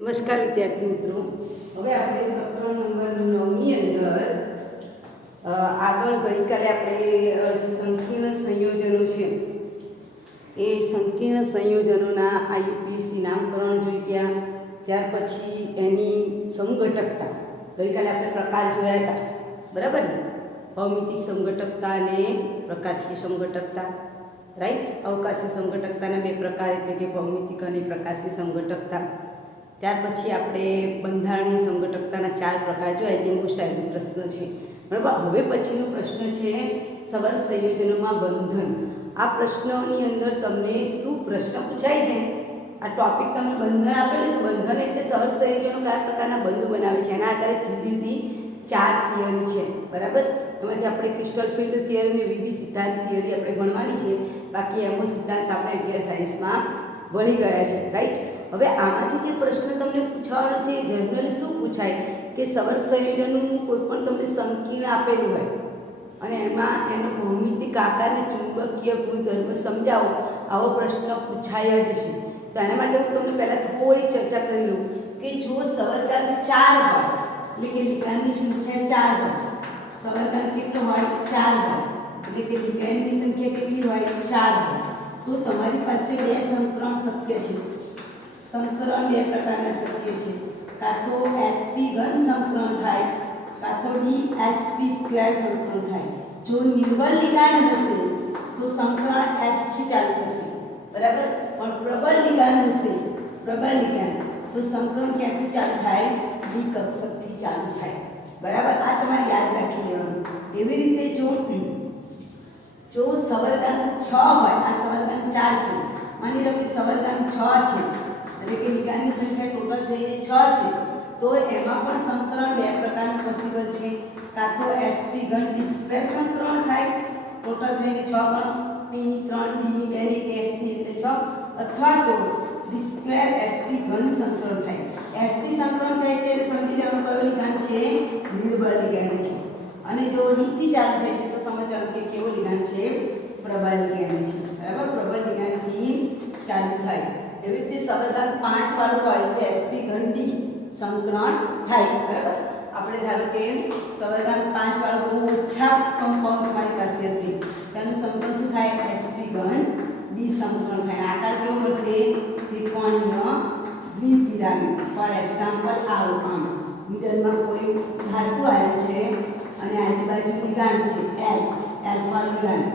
નમસ્કાર વિદ્યાર્થી મિત્રો, હવે આપણે પ્રકરણ નંબર 9 ની અંદર આગળ ગઈકાલે આપણે જે સંકીર્ણ સંયોજનો છે એ સંકીર્ણ સંયોજનોના આયુપીસી નામકરણ જોઈ ગયા. ત્યાર પછી એની સમઘટકતા ગઈકાલે આપણે પ્રકાર જોયા હતા, બરાબર ને? ભૌમિતિક સમઘટકતા અને પ્રકાશીય સમઘટકતા, રાઈટ. અવકાશી સમઘટકતાના બે પ્રકાર એટલે કે ભૌમિતિક અને પ્રકાશી સમઘટકતા. ત્યાર પછી આપણે બંધારણીય સમઘટકતાના 4 પ્રકાર જોયા, જે મોસ્ટ આઈએમપી પ્રશ્ન છે, બરાબર. હવે પછીનો પ્રશ્ન છે સવર્ગ સંયોજનોમાં બંધન. આ પ્રશ્નની અંદર તમને શું પ્રશ્ન પૂછાય છે? આ ટોપિક તમને બંધન આપેલું છે. બંધન એટલે સહજ સંયોજનો કયા પ્રકારના બંધ બનાવે છે, એના આધારે જુદી જુદી 4 થિયરી છે, બરાબર. એમાંથી આપણે ક્રિસ્ટલ ફિલ્ડ થિયરી અને વીબી સિદ્ધાંત થિયરી આપણે ભણવાની છે. બાકી એમો સિદ્ધાંત આપણે 11 સાયન્સમાં ભણી ગયા છે, રાઈટ. હવે આમાંથી જે પ્રશ્ન તમને પૂછવાનો છે એ જનરલી શું પૂછાય કે સવર્ગ સંયોજનનું કોઈ પણ તમને સંકીર્ણ આપેલું હોય અને એમાં એનો ભૌમિતિક આકારને ચુંબકીય ગુણધર્મ સમજાવો, આવો પ્રશ્ન પૂછાય જ છે. તો એના માટે હું તમને પહેલાં થોડી ચર્ચા કરી લઉં કે જો સવર્ગાંક 4 હોય, એટલે કે લિગાન્ડની સંખ્યા 4 હોય, સવર્ગાંક કેટલો હોય? 4 હોય, એટલે કે લિગાન્ડની સંખ્યા કેટલી હોય? 4 હોય. તો તમારી પાસે બે સંકરણ શક્ય છે. સંકરણ બે પ્રકારના શક્ય છે. કાં તો sp ઘન સંકરણ થાય, કાં તો dsp સ્ક્વેર સંકરણ થાય. જો નિર્બળ લિગાન્ડ હશે તો સંકરણ s થી ચાલુ થશે, બરાબર. પણ પ્રબળ લિગાન્ડ હશે, પ્રબળ લિગાન્ડ, તો સંકરણ ક્યાંથી ચાલુ થાય? d કક્ષકથી ચાલુ થાય, બરાબર. આ તમારે યાદ રાખી લેવાનું. એવી રીતે જો સવર્ગાંક 6 હોય, આ સવર્ગાંક 4 છે, માની લો કે સવર્ગાંક 6 છે, એટલે કે લિગાન્ડની સંખ્યા ટોટલ થઈને 6 છે, તો એમાં પણ સંકરણ બે પ્રકારનું પોસિબલ છે. કાં તો sp ઘન d સ્ક્વેર સંકરણ થાય, ટોટલ થઈને 6 ગણો, p ની 3 d ની 2 ની s ની એટલે 6, અથવા તો d સ્ક્વેર sp ઘન સંકરણ થાય. sp સંકરણ થાય એટલે સમજી લેવાનું કયો લિગાન્ડ છે? નિર્બળ લિગાન્ડ છે. અને જો d થી ચાલુ થાય તો સમજવાનું કે કેવો લિગાન્ડ છે? પ્રબળ લિગાન્ડ છે, બરાબર. પ્રબળ લિગાન્ડથી ચાલુ થાય. એવી રીતે સવર્ગાંક 5 વાળું હોય તો sp ઘન d સંકરણ થાય, બરાબર. આપણે ધારો કે સવર્ગાંક 5 વાળું બહુ ઓછા કમ્પાઉન્ડ તમારી પાસે હશે, તેનું સંકલન શું થાય? sp ઘન d સંકલન થાય. આકાર કેવો મળશે? ત્રિકોણીય દ્વિપિરામિડ. ફોર એક્ઝામ્પલ આમ મિડલમાં કોઈ ધાતુ આયન છે અને આજુબાજુ લિગાન્ડ છે L ફોર લિગાન્ડ,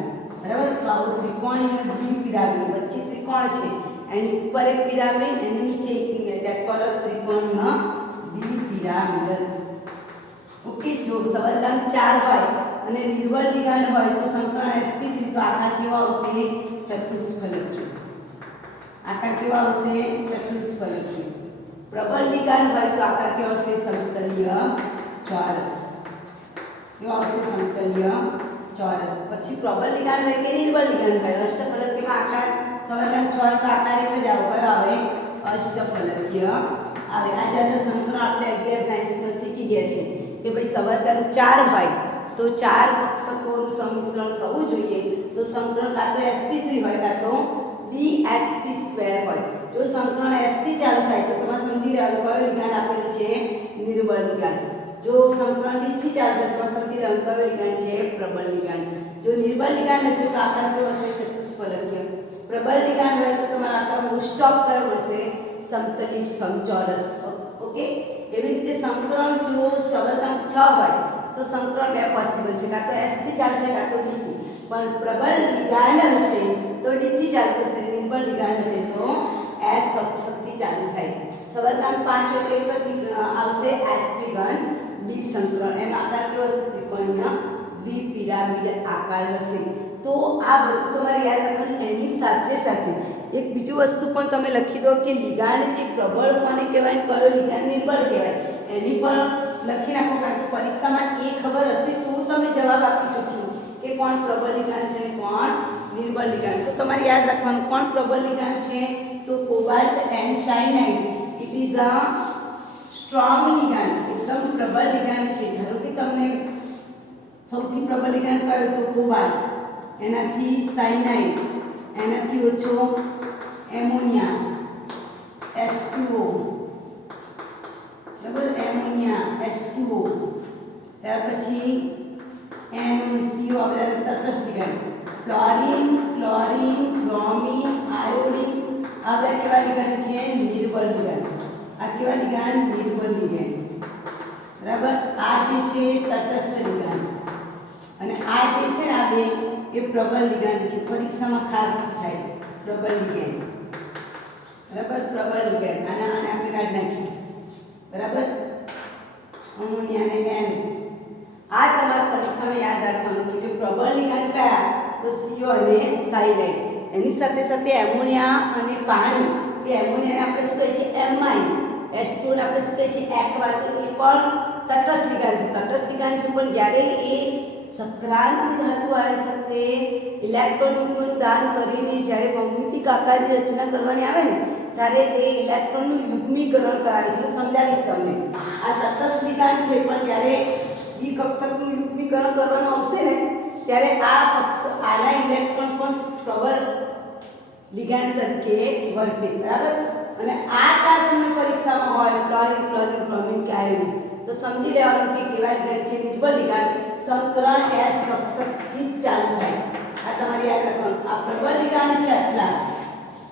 બરાબર. તો આવું ત્રિકોણીય દ્વિપિરામિડ, વચ્ચે ત્રિકોણ છે, એની ઉપર એક પિરામિડ, એની નીચે એક, that called ત્રિકોણીય દ્વિપિરામિડ. ઓકે. જો સવર્ગાંક 4 હોય અને નિર્બળ લિગાન્ડ હોય તો સંકરણ sp3, તો આકાર કેવો આવશે? ચતુષ્ફલકીય. આકાર કેવો આવશે? ચતુષ્ફલકીય. પ્રબળ લિગાન્ડ હોય તો આકાર કેવો આવશે? સમતલીય ચોરસ. કેવો આવશે? સમતલીય ચોરસ. પછી પ્રબળ લિગાન્ડ હોય કે નિર્બળ લિગાન્ડ હોય, અષ્ટફલકીયમાં આકાર સવર્ગાંક 6 હોય તો આકાર એક જ આવે, કયો આવે? અષ્ટફલકીય આવે. આ બધા સંકરણ આપણે 11 સાયન્સમાં શીખી ગયા છે કે ભાઈ સવર્ગાંક 4 હોય તો 4 કક્ષકોનું સંમિશ્રણ થવું જોઈએ, તો સંકરણ કાં તો sp3 હોય કાં તો dsp સ્ક્વેર હોય. જો સંકરણ s થી ચાલુ થાય તો તમારે સમજી લેવાનું કયો લિગાન્ડ આપેલો છે? નિર્બળ લિગાન્ડ. જો સંકરણ d થી ચાલુ થાય તો તમારે સમજી લેવાનું કયો લિગાન્ડ છે? પ્રબળ લિગાન્ડ. જો નિર્બળ લિગાન્ડ હશે તો આકાર કેવો હશે? ચતુષ્ફલકીય. પ્રબળ લિગાન્ડ હોય તો તમારા આકાર મોસ્ટ ઓફ કયો હશે? સમતલીય સમચોરસ. ઓકે. એવી રીતે સંકરણ જો સવર્ગાંક 6 હોય તો સંકરણ બે પોસિબલ છે, કાં તો s થી ચાલુ થાય કાં તો d થી. પણ પ્રબળ લિગાન્ડ હશે તો d થી ચાલુ થશે, નિર્બળ લિગાન્ડ હશે તો s કક્ષકથી ચાલુ થાય. સવર્ગાંક 5 એટલે આવશે sp ઘન d સંકરણ. એનો આકાર કેવો હશે? ત્રિકોણીય દ્વિપિરામિડ આકાર હશે. તો આ બધું તમારે યાદ રાખવાનું. એની સાથે સાથે એક બીજું વસ્તુ પણ તમે લખી દો કે લિગાન્ડ જે પ્રબળ કોને કહેવાય, કયો લિગાન્ડ નિર્બળ કહેવાય, એની પણ લખી નાખો. કારણ કે પરીક્ષામાં એ ખબર હશે તો તમે જવાબ આપી શકશો કે કોણ પ્રબળ લિગાન્ડ છે અને કોણ નિર્બળ લિગાન્ડ. તો તમારે યાદ રાખવાનું કોણ પ્રબળ લિગાન્ડ છે? તો cobalt and cyanide, it is a strong ligand, એકદમ પ્રબળ લિગાન્ડ છે. ધારો કે તમને સૌથી પ્રબળ લિગાન્ડ કયો? તો કોબાલ્ટ, એનાથી સાયનાઇડ, એનાથી ઓછો એમોનિયા H2O, ત્યાર પછી NaCO આપણે તટસ્થ ligand, fluorine, chlorine, bromine, iodine આ બધા કેવા લિગાન્ડ છે? નિર્બળ લિગાન્ડ. આ કેવા લિગાન્ડ? નિર્બળ લિગાન્ડ. બરાબર. આ જે છે તટસ્થ લિગાન્ડ અને આ જે છે આ બે એ પ્રબળ લિગાન્ડ છે. પરીક્ષામાં ખાસ પૂછાય પ્રબળ લિગાન્ડ. બરાબર. પ્રબળ લિગાન્ડ આને આપણે કાઢી નાખીએ. બરાબર. અમોનિયા અને N આ તમારા પરીક્ષામાં યાદ રાખવાનું છે કે પ્રબળ લિગાન્ડ કયા? તો CO અને સાયલાઇડ. એની સાથે સાથે એમોનિયા અને પાણી, કે એમોનિયાને આપણે શું કહે છે? એમાઇન. H2 ને આપણે શું કહે છે? એક્વા. તો એ પણ તટસ્થ લિગાન્ડ છે. તટસ્થ લિગાન્ડ છે પણ જ્યારે એ સક્રાંતિ ધાતુ આયન સાથે ઇલેક્ટ્રોનનું દાન કરીને જ્યારે ભૌમિતિક આકારની રચના કરવાની આવે ને ત્યારે તે ઇલેક્ટ્રોનનું યુગ્મીકરણ કરાવે છે. સમજાવીશ તમને. આ તટસ્થ લિગાન્ડ છે પણ જ્યારે દ્વિકક્ષકનું યુગ્મીકરણ કરવાનું આવશે ને ત્યારે આ આના ઇલેક્ટ્રોન પણ પ્રબળ લિગાન્ડ તરીકે વર્તે. બરાબર. અને આ ચાર તમને પરીક્ષામાં હોય ક્લોરિન, ફ્લોરિન, બ્રોમિન કે આયોડિન તો સમજી લેવાનું કે કેવા લિગાન્ડ છે? નિર્બળ લિગાન્ડ. સંકરણ S કક્ષકથી જ ચાલુ થાય. આ તમારે યાદ રાખવાનું. આ પ્રબળ લિગાન્ડ છે આટલા,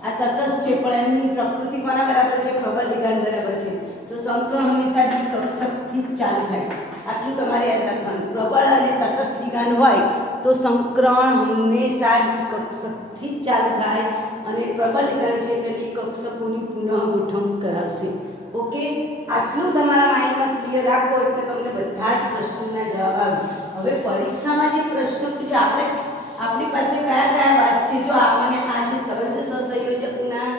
આ તટસ્થ છે પણ એની પ્રકૃતિ કોના બરાબર છે? પ્રબળ લિગાન્ડ બરાબર છે. તો સંકરણ હંમેશા દ્વિકક્ષકથી જ ચાલુ થાય. આટલું તમારે યાદ રાખવાનું. પ્રબળ અને તટસ્થ લિગાન્ડ હોય તો સંકરણ હંમેશા દ્વિકક્ષકથી જ ચાલુ થાય અને પ્રબળ લિગાન્ડ છે એટલે દ્વિકક્ષકોની પુનઃ ગોઠવણી કરાવશે. ઓકે. આટલું તમારા માઇન્ડમાં ક્લિયર રાખો એટલે તમને બધા જ પ્રશ્નોના જવાબ આવે. હવે પરીક્ષામાં જે પ્રશ્ન પૂછે આપણી પાસે કયા કયા વાત છે? જો આપણને આ જે સંબંધ સહસંયોજકના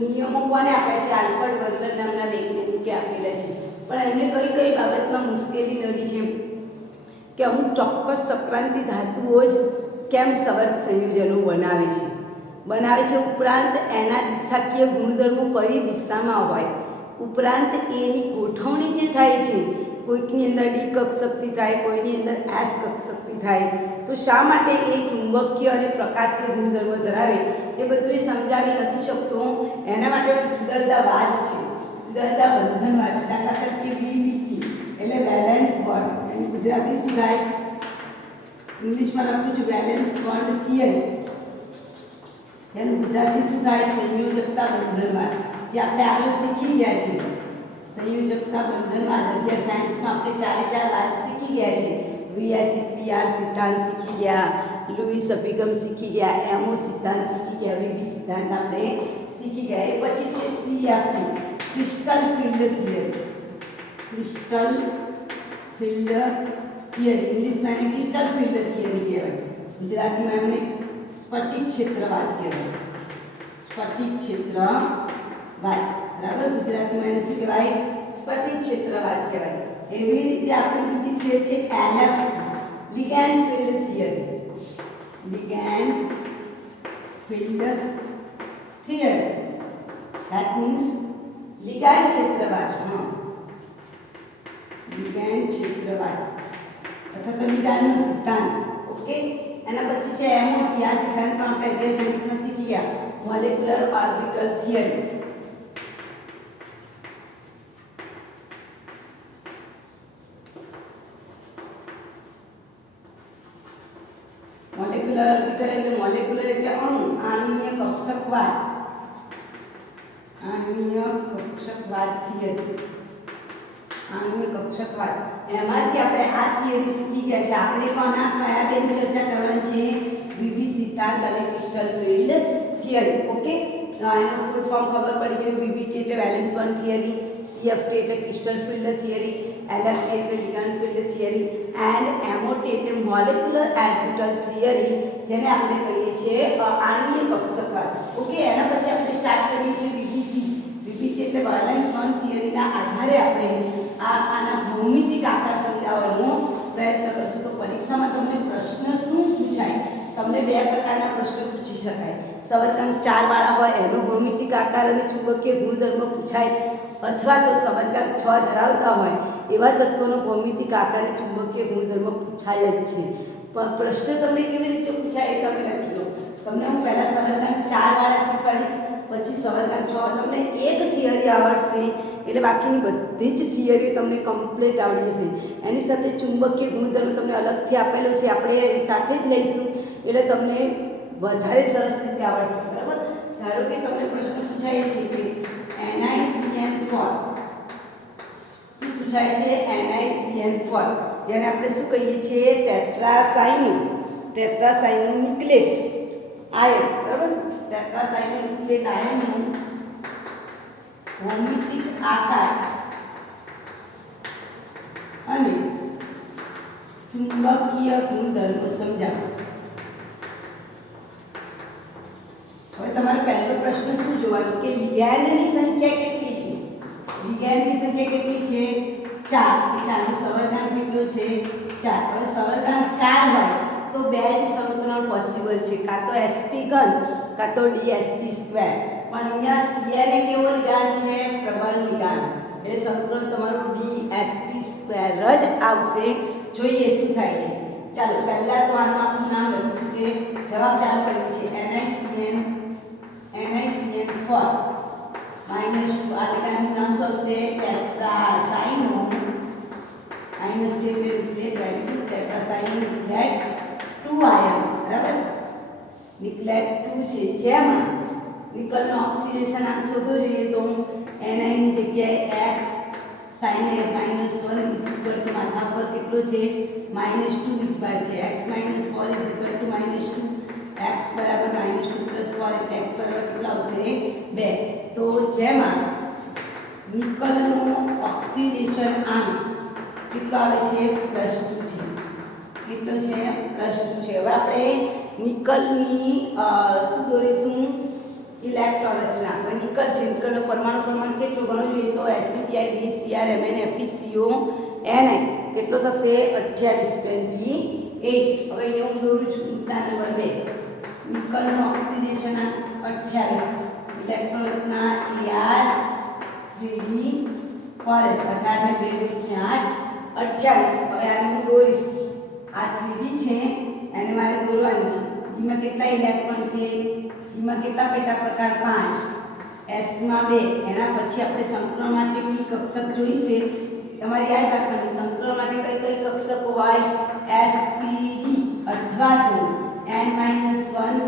નિયમો કોને આપ્યા છે? આલ્ફર્ડ વર્ગર નામના વૈજ્ઞાનિકે આપેલા છે. પણ એમને કઈ કઈ બાબતમાં મુશ્કેલી નડી છે કે અમુક ચોક્કસ સક્રાંતિ ધાતુઓ જ કેમ સંબંધ સંયોજનો બનાવે છે. ઉપરાંત એના દિશાકીય ગુણધર્મો કઈ દિશામાં હોય, ઉપરાંત એની ગોઠવણી જે થાય છે કોઈકની અંદર ડી કક્ષકથી થાય, કોઈની અંદર એસ કક્ષકથી થાય તો શા માટે એ ચુંબકીય અને પ્રકાશીય ગુણધર્મો ધરાવે એ બધું એ સમજાવી નથી શકતો. એના માટે જુદા જુદા વાદ છે, જુદા જુદા બંધનવાદ. દાખલા તરીકે VBT એટલે વેલેન્સ બોન્ડ. એનું ગુજરાતી શું થાય? ઇંગ્લિશમાં લખું છું વેલેન્સ બોન્ડ થિયરી. એનું ગુજરાતી શું થાય? સંયોજકતા બંધનવાદ. જે આપણે આગળ શીખી ગયા છે સંયોજકતા બંધનવાદ. 11 સાયન્સમાં આપણે ચારે ચાર વાત શીખી ગયા છે. VSEPR સિદ્ધાંત શીખી ગયા, લુઈસ અભિગમ શીખી ગયા, એમઓ સિદ્ધાંત શીખી ગયા, VB સિદ્ધાંત આપણે શીખી ગયા. એ પછી છે CFT crystal field theory. Crystal field theory ઇંગ્લિશમાં એને ક્રિસ્ટલ ફિલ્ડ થિયરી કહેવાય. ગુજરાતીમાં એમને સ્ફટિક ક્ષેત્રવાદ કહેવાય. સ્ફટિક ક્ષેત્રવાદ. બરાબર. ગુજરાતીમાં એને શું કહેવાય? સ્ફટિક ક્ષેત્રવાદ કહેવાય. એવી રીતે આપણી બીજી થિયરી છે LF ligand field theory. Ligand field theory that means ligand ક્ષેત્રવાદ. લિગેન્ડ ક્ષેત્રવાદ અથવા તો લિગેન્ડનો સિદ્ધાંત. ઓકે. એના પછી છે MOT. આ સિદ્ધાંત પણ આપણે 11 સાયન્સમાં શીખી ગયા. Molecular orbital theory. Molecular orbital એટલે મોલેક્યુલર એટલે અણુ. આણ્વીય કક્ષકવાદ. આણ્વીય કક્ષકવાદ થિયરી. આણ્વીય કક્ષકવાદ. એમાંથી આપણે આ થિયરી શીખી ગયા છે. આપણે કોના કયા બેની ચર્ચા કરવાની છે? VB સિદ્ધાંત અને ક્રિસ્ટલ ફિલ્ડ થિયરી. ઓકે. એનો ફૂલ ફોર્મ ખબર પડી ગયું. VBT એટલે વેલેન્સ બોન્ડ થિયરી, CFT એટલે ક્રિસ્ટલ ફિલ્ડ થિયરી, LFT એટલે ligand field theory and MOT એટલે મોલેક્યુલર ઓર્બિટલ થિયરી, જેને આપણે કહીએ છીએ આણ્વીય કક્ષકવાદ. ઓકે. એના પછી આપણે સ્ટાર્ટ કરીએ છીએ VBT. VBT એટલે વેલેન્સ બોન્ડ થિયરીના આધારે આપણે આના ભૌમિતિક આકાર સમજાવવાનો પ્રયત્ન કરશું. તો પરીક્ષામાં તમને પ્રશ્ન શું પૂછાય? તમને બે પ્રકારના પ્રશ્નો પૂછી શકાય. સવાલનામ 4 વાળા હોય એનો ભૌમિતિક આકાર અને ચુંબકીય ગુણધર્મ પૂછાય, અથવા તો સવાલનામ 6 ધરાવતા હોય એવા તત્વોનો ભૌમિતિક આકાર અને ચુંબકીય ગુણધર્મ પૂછાય જ છે. પણ પ્રશ્ન તમને કેવી રીતે પૂછાય એ તમે લખી લો. તમને હું પહેલા સવાલનામ 4 વાળા શીખવાડીશ, પછી સવારગામ 6 તમને એક થિયરી આવડશે એટલે બાકીની બધી જ થિયરી તમને કમ્પ્લીટ આવડી જશે. એની સાથે ચુંબકીય ગુણધર્મ તમને અલગથી આપેલો છે, આપણે સાથે જ લઈશું એટલે તમને વધારે સરસ રીતે આવડશે. બરાબર. ધારો કે તમને પ્રશ્ન પૂછાય છે કે NiCN4 શું પૂછાય છે? NiCN4 જેને આપણે શું કહીએ છીએ? ટેટ્રાસાયનોનિક્લેટ આયન. બરાબર. ટેટ્રાસાયનોનિક્લેટ આયનનું ભૌમિતિક આકાર અને ચુંબકીય ગુણધર્મો સમજાવો. હવે તમારો પહેલો પ્રશ્ન શું જોવાનો કે લિગેન્ડની સંખ્યા કેટલી છે? લિગેન્ડની સંખ્યા કેટલી છે? 4. એટલે આનો સવર્ગાંક કેટલો છે? 4. હવે સવર્ગાંક 4 હોય તો બે જ સમીકરણ પોસિબલ છે, કાં તો sp ઘન કાં તો dsp². પણ અહીંયા Cn એ કેવો લિગાન્ડ છે? પ્રબળ લિગાન્ડ. એટલે સમીકરણ તમારું dsp² જ આવશે. જોઈએ શું થાય છે. ચાલો પહેલા તો આનું આખું નામ લખીશું કે જવાબ ચાલુ કરીએ છીએ. NiCN4 માઈનસ 2 આ લિગાન્ડનું નામ શું આવશે? ટેટ્રાસાયનો માઈનસ છે એટલે રિલેટ વેલ્યુ ટેટ્રાસાયનોનિક્લેટ 2 આયન. બરાબર. નિક્લેટ 2 છે જેમાં નિકલનો ઓક્સિડેશન આંક શોધવો જોઈએ તો Ni ની જગ્યાએ x sin A -1 માથા પર કેટલો છે? -2 બીજ બાર છે. x - 4 -2 x બરાબર -2 + 4 એટલે x બરાબર કેટલો આવશે? 2. તો જેમાં નિકલનો ઓક્સિડેશન આંક કેટલો આવે છે? +2 છે. કેટલો છે? +2 છે. હવે આપણે નિકલની શું દોરીશું? ઇલેક્ટ્રોન રચના. હવે નિકલ છે, નિકલનો પરમાણુ ક્રમાંક કેટલો ગણો જોઈએ તો SCTI BCr Mn Fe CO Ni કેટલો થશે? 28. હવે અહીંયા હું દોરું છું મુદ્દા નંબર 2. નિકલનો ઓક્સિડેશન આંક 28. ઇલેક્ટ્રોન રચના Er 3d4s 18 ને 2 20 ને 8 28. હવે આને હું દોરીશ. આ 3d છે એને મારે દોરવાની છે. એમાં કેટલા ઇલેક્ટ્રોન છે? એમાં કેટલા પેટા પ્રકાર? 5. s માં 2. એના પછી આપણે સંકલન માટે p કક્ષક જોઈશે. તમારે યાદ રાખવાનું સંકલન માટે કઈ કઈ કક્ષકો હોય? sp d અથવા તો n-1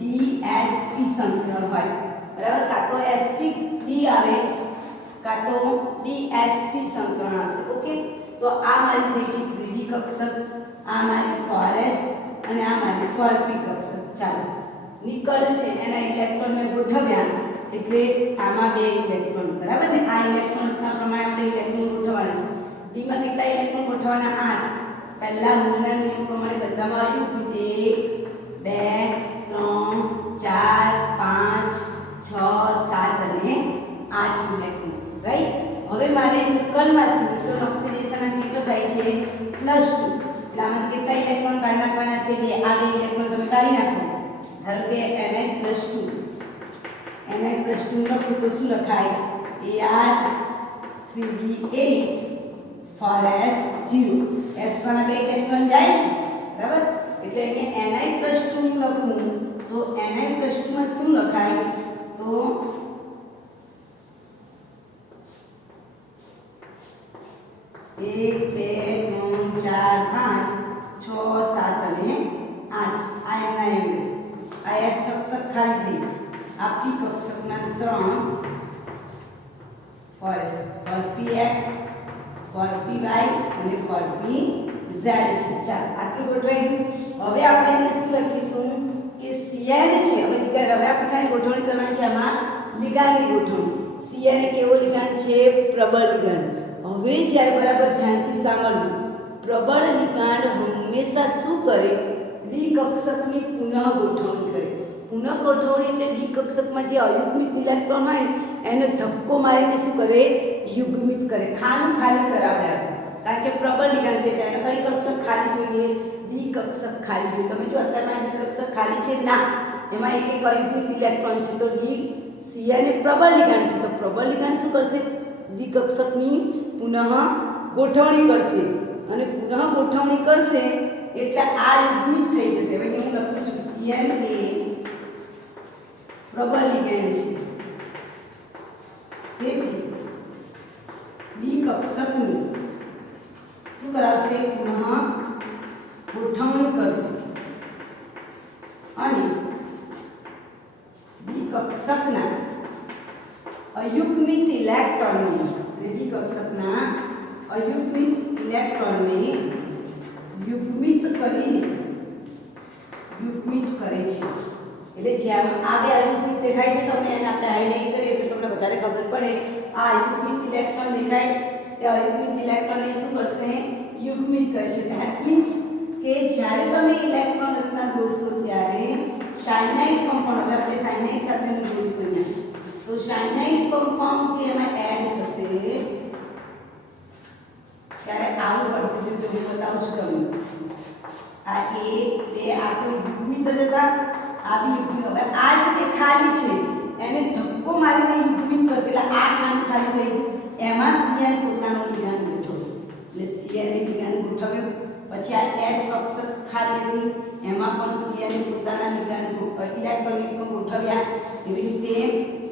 dsp સંકલન હોય. બરાબર. કાં તો sp d આવે કાં તો dsp સંકલન આવશે. ઓકે. તો આ મારી થઈ ગઈ 3d કક્ષક, આ મારી 4s અને આ મારી 4p કક્ષક. ચાલો નિકલ છે એના ઇલેક્ટ્રોનને ગોઠવ્યા એટલે આમાં 2 ઇલેક્ટ્રોન. બરાબર ને. આ ઇલેક્ટ્રોનના પ્રમાણે આપણે ઇલેક્ટ્રોન ગોઠવવાના છે. ડી માં કેટલા ઇલેક્ટ્રોન ગોઠવવાના? 8. પહેલા મૂળના નિયમ પ્રમાણે બધામાં યુગ્મિત 1 2 3 4 5 6 7 અને 8 ઇલેક્ટ્રોન. રાઈટ. હવે મારે નિકલમાંથી નિકલ ઓક્સિડેશન આંક કેટલો થાય છે? +2. એટલે આમાંથી કેટલા ઇલેક્ટ્રોન કાઢી નાખવાના છે? 2. આ 2 ઇલેક્ટ્રોન તમે કાઢી નાખો. ધારો કે Ni + 2 લખું તો શું લખાય? Ar 3d8 4s 0. s વાળા 2 ઇલેક્ટ્રોન જાય. બરાબર. એટલે અહીંયા Ni + 2 લખું તો Ni + 2 માં શું લખાય? તો 1 2 3 4 5 6 7 અને 8 આ એમના એમ. આ s કક્ષક ખાલી થઈ. આ p કક્ષકના 3 4s 4px 4py અને 4pz છે. ચાલો આટલું ગોઠવાઈ ગયું. હવે આપણે એને શું લખીશું કે Cn છે. હવે લિગાન્ડ હવે આપણે શાની ગોઠવણી કરવાની છે? આમાં લિગાન્ડની ગોઠવણી. Cn એ કેવો લિગાન્ડ છે? પ્રબળ લિગાન્ડ. હવે જ્યારે બરાબર ધ્યાનથી સાંભળજો. પ્રબળ લિગાન્ડ હંમેશા શું કરે? ડી કક્ષકની પુનઃ ગોઠવણી કરે. પુનઃ ગોઠવણી એટલે ડી કક્ષકમાં જે અયુગ્મિત ઇલેક્ટ્રોન હોય એને ધક્કો મારીને શું કરે? યુગ્મિત કરે. ખાનું ખાલી કરાવે. કારણ કે પ્રબળ લિગાન્ડ છે એટલે કઈ કક્ષક ખાલી જોઈએ? ડી કક્ષક ખાલી જોઈએ. તમે જો અત્યારના ડી કક્ષક ખાલી છે ના, એમાં એક એક અયુગ્મિત ઇલેક્ટ્રોન છે. તો ડી Cn એ પ્રબળ લિગાન્ડ છે. તો પ્રબળ લિગાન્ડ શું કરશે? ડી કક્ષકની પુનઃ ગોઠવણી કરશે અને પુનઃ ગોઠવણી કરશે એટલે આ યુગ્મિત થઈ જશે. હવે હું લખું છું Cn એ પ્રબળ લિગાન્ડ છે. તેથી બી કક્ષકની શું કરાવશે? પુનઃ ગોઠવણી કરશે અને બી કક્ષકના અયુગ્મિત ઇલેક્ટ્રોનને બી કક્ષકના અયુગ્મિત ઇલેક્ટ્રોનને યુગ્મિત કરીને યુગ્મિત કરે છે. એટલે જેમ આ બે અયુગ્મિત દેખાય છે તમને એને આપણે હાઇલાઇટ કરીએ એટલે તમને વધારે ખબર પડે. આ અયુગ્મિત ઇલેક્ટ્રોન દેખાય તે અયુગ્મિત ઇલેક્ટ્રોન એ શું કરશે? યુગ્મિત કરશે. ધેટ મીન્સ કે જ્યારે તમે ઇલેક્ટ્રોન રચના દોરશો ત્યારે સાયનાઇડ કમ્પાઉન્ડ, હવે આપણે સાયનાઇડ સાથેનું જોઈશું અહીંયા. તો સાયનાઇડ કમ્પાઉન્ડ જે એમાં એડ થશે ત્યારે આવું પડશે. જો હું બતાવું છું તમને. આ A, 2 આ તો યુગ્મિત જ હતા, આ બી યુગ્મિત. હવે આ જે ખાલી છે એને ધક્કો મારીને યુગ્મિત કરશે એટલે આ ખાંડ ખાલી થઈ ગયું. એમાં CN પોતાનો લિગાન્ડ ગોઠવશે. એટલે CN એ લિગાન્ડ ગોઠવ્યો. પછી આ S કક્ષક ખાલી હતી એમાં પણ CN એ પોતાના લિગાન્ડ ઇલેક્ટ્રોનિક ગોઠવ્યા. એવી રીતે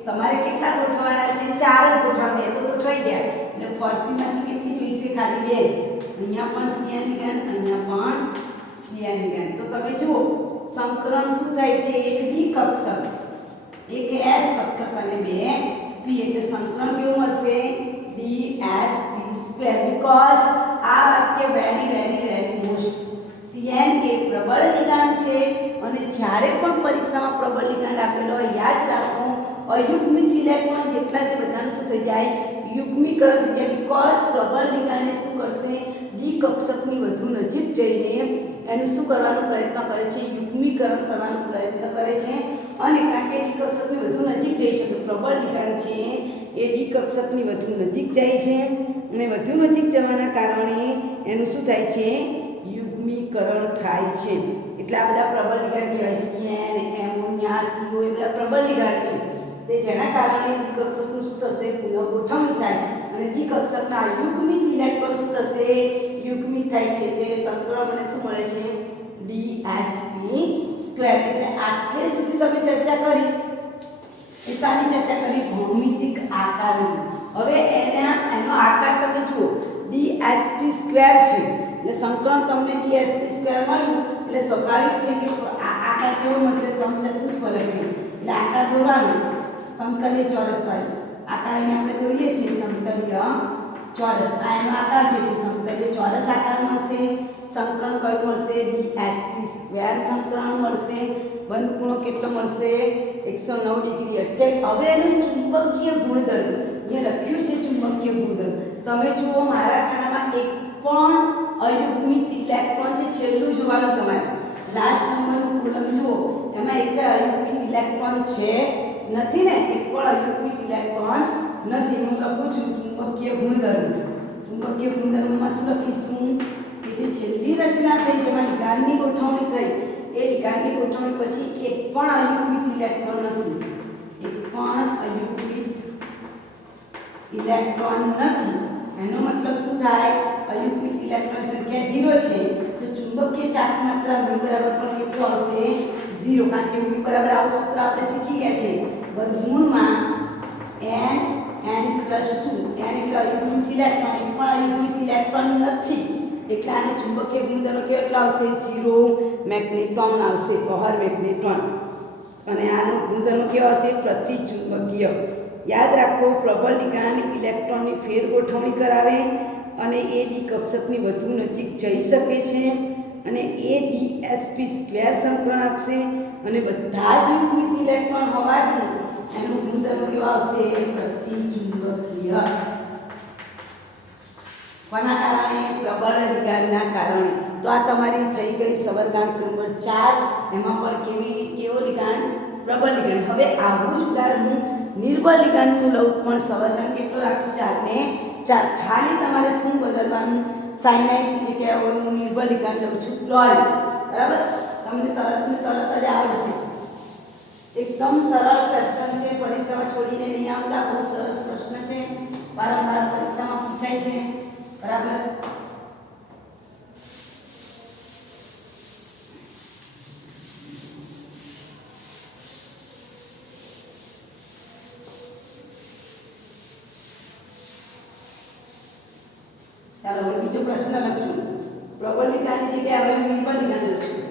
તમારે કેટલા ગોઠવવાના છે? 4 જ ગોઠવવાના. એ તો ગોઠવાઈ ગયા એટલે ફોર્ટીમાંથી કેટલી જોઈશે? ખાલી 2 જ. અહીંયા પણ CN લિગાન્ડ, અહીંયા પણ CN લિગાન્ડ. તો તમે જુઓ સંકરણ શું થાય છે? એક D કક્ષક, એક S કક્ષક અને 2 P. એટલે સંકરણ કેવું મળશે? DsP². બીકોઝ આ વાક્ય વેરી મોસ્ટ. CN એ પ્રબળ લિગાન્ડ છે અને જ્યારે પણ પરીક્ષામાં પ્રબળ લિગાન્ડ આપેલો હોય યાદ રાખો અયુગ્મિત ઇલેક્ટ્રોન જેટલા છે બધાનું શું થઈ જાય? યુગ્મીકરણ થઈ જાય. બીકોઝ પ્રબળ લિગાન્ડ શું કરશે? ડી કક્ષકની વધુ નજીક જઈને એનું શું કરવાનો પ્રયત્ન કરે છે? યુગ્મીકરણ કરવાનો પ્રયત્ન કરે છે. અને કારણ કે ડી કક્ષકની વધુ નજીક જાય છે તો પ્રબળ લિગાન્ડ છે એ ડી કક્ષકની વધુ નજીક જાય છે અને વધુ નજીક જવાના કારણે એનું શું થાય છે? યુગ્મીકરણ થાય છે. એટલે આ બધા પ્રબળ લિગાન્ડ કહેવાય. CN, એમોનિયા, CO એ બધા પ્રબળ લિગાન્ડ છે. તે જેના કારણે ડી કક્ષકનું શું થશે? પુનઃ ગોઠવણી થાય અને ડી કક્ષકના યુગ્મિત ઇલેક્ટ્રોન શું થશે? યુગ્મિત થાય છે. એટલે સંકરણ મને શું મળે છે? DsP². એટલે આટલે સુધી તમે ચર્ચા કરી એ સારી ચર્ચા કરી ભૌમિતિક આકારની. હવે એનો આકાર તમે જુઓ DsP² છે એટલે સંકલન તમને DsP² મળ્યું એટલે સ્વાભાવિક છે કે આ આકાર કેવો મળશે? સમચતુષ્ફલકીય. એટલે આકાર દોરવાનો સમતલીય ચોરસ. આકાર અહીંયા આપણે દોરીએ છીએ સમતલીય ચોરસ. આ એનો આકાર છે તો સમતલીય ચોરસ આકાર મળશે. સંકલન કયું મળશે? DsP² સંકલન મળશે. બંધ ખૂણો કેટલો મળશે? 109 ડિગ્રી. હવે એનું ચુંબકીય ગુણધર્મ અહીંયા લખ્યું છે. ચુંબકીય ગુણધર્મ તમે જુઓ મારા ખાનામાં એક પણ અયુગ્મિત ઇલેક્ટ્રોન છે. છેલ્લું જોવાનું તમારે લાસ્ટ નંબરનું કોલમ જુઓ એમાં એક અયુગ્મિત ઇલેક્ટ્રોન છે નથી ને? એક પણ અયુગ્મિત ઇલેક્ટ્રોન નથી. હું લખું છું ચુંબકીય ગુણધર્મ. ચુંબકીય ગુણધર્મમાં શું લખીશું? કે જે છેલ્લી રચના થઈ જેમાં લિગાન્ડની ગોઠવણી થઈ એ લિગાન્ડની ગોઠવણી પછી એક પણ અયુગ્મિત ઇલેક્ટ્રોન નથી. એક પણ અયુગ્મિત ઇલેક્ટ્રોન નથી. એનો મતલબ શું થાય? અયુગ્મિત ઇલેક્ટ્રોન સંખ્યા 0 છે તો ચુંબકીય ચાર્જ માત્રા μ બરાબર પણ કેટલું આવશે? 0. કારણ કે μ બરાબર આવું સૂત્ર આપણે શીખી ગયા છે વર્ગમૂળમાં n+2. n એટલે અયુગ્મિત ઇલેક્ટ્રોન. એક પણ અયુગ્મિત ઇલેક્ટ્રોન નથી એટલે આનો ચુંબકીય ગુણધર્મ કેટલો આવશે? 0 મેગ્નેટ્રોન આવશે. બહાર મેગ્નેટ્રોન. અને આનો ગુણધર્મ કેવો હશે? પ્રતિચુંબકીય. યાદ રાખો પ્રબળ લિગાન્ડ ઇલેક્ટ્રોનની ફેર ગોઠવણી કરાવે અને એ ડી કક્ષકની વધુ નજીક જઈ શકે છે અને એ DsP² સંકલન આપશે અને બધા જ યુગ્મિત ઇલેક્ટ્રોન હોવાથી એનો ગુણધર્મ કેવો આવશે? પ્રતિચુંબકીય. કોના કારણે? પ્રબળ લિગાન્ડના કારણે. તો આ તમારી થઈ ગઈ સવર્ગાંક નંબર 4. એમાં પણ કેવો લિગાન્ડ? પ્રબળ લિગાન્ડ. હવે આવું જ ઉદાહરણ હું નિર્બળ લિગાન્ડનું લઉં પણ સવર્ગાંક કેટલો રાખું? 4 ને 4. ખાલી તમારે શું બદલવાનું? સાયનાઇડની જગ્યાએ હું નિર્બળ લિગાન્ડ લઉં છું ક્લોરીન. બરાબર? તમને તરત જ આવડશે. એકદમ સરળ ક્વેશ્ચન છે. પરીક્ષામાં છોડીને નહીં આવતા. બહુ સરસ પ્રશ્ન છે. વારંવાર પરીક્ષામાં પૂછાય છે. બરાબર? ચાલો હવે બીજો પ્રશ્ન લખશું. પ્રબળ લિગાંડની જગ્યાએ હવે નિર્બળ લિગાંડ લખશું.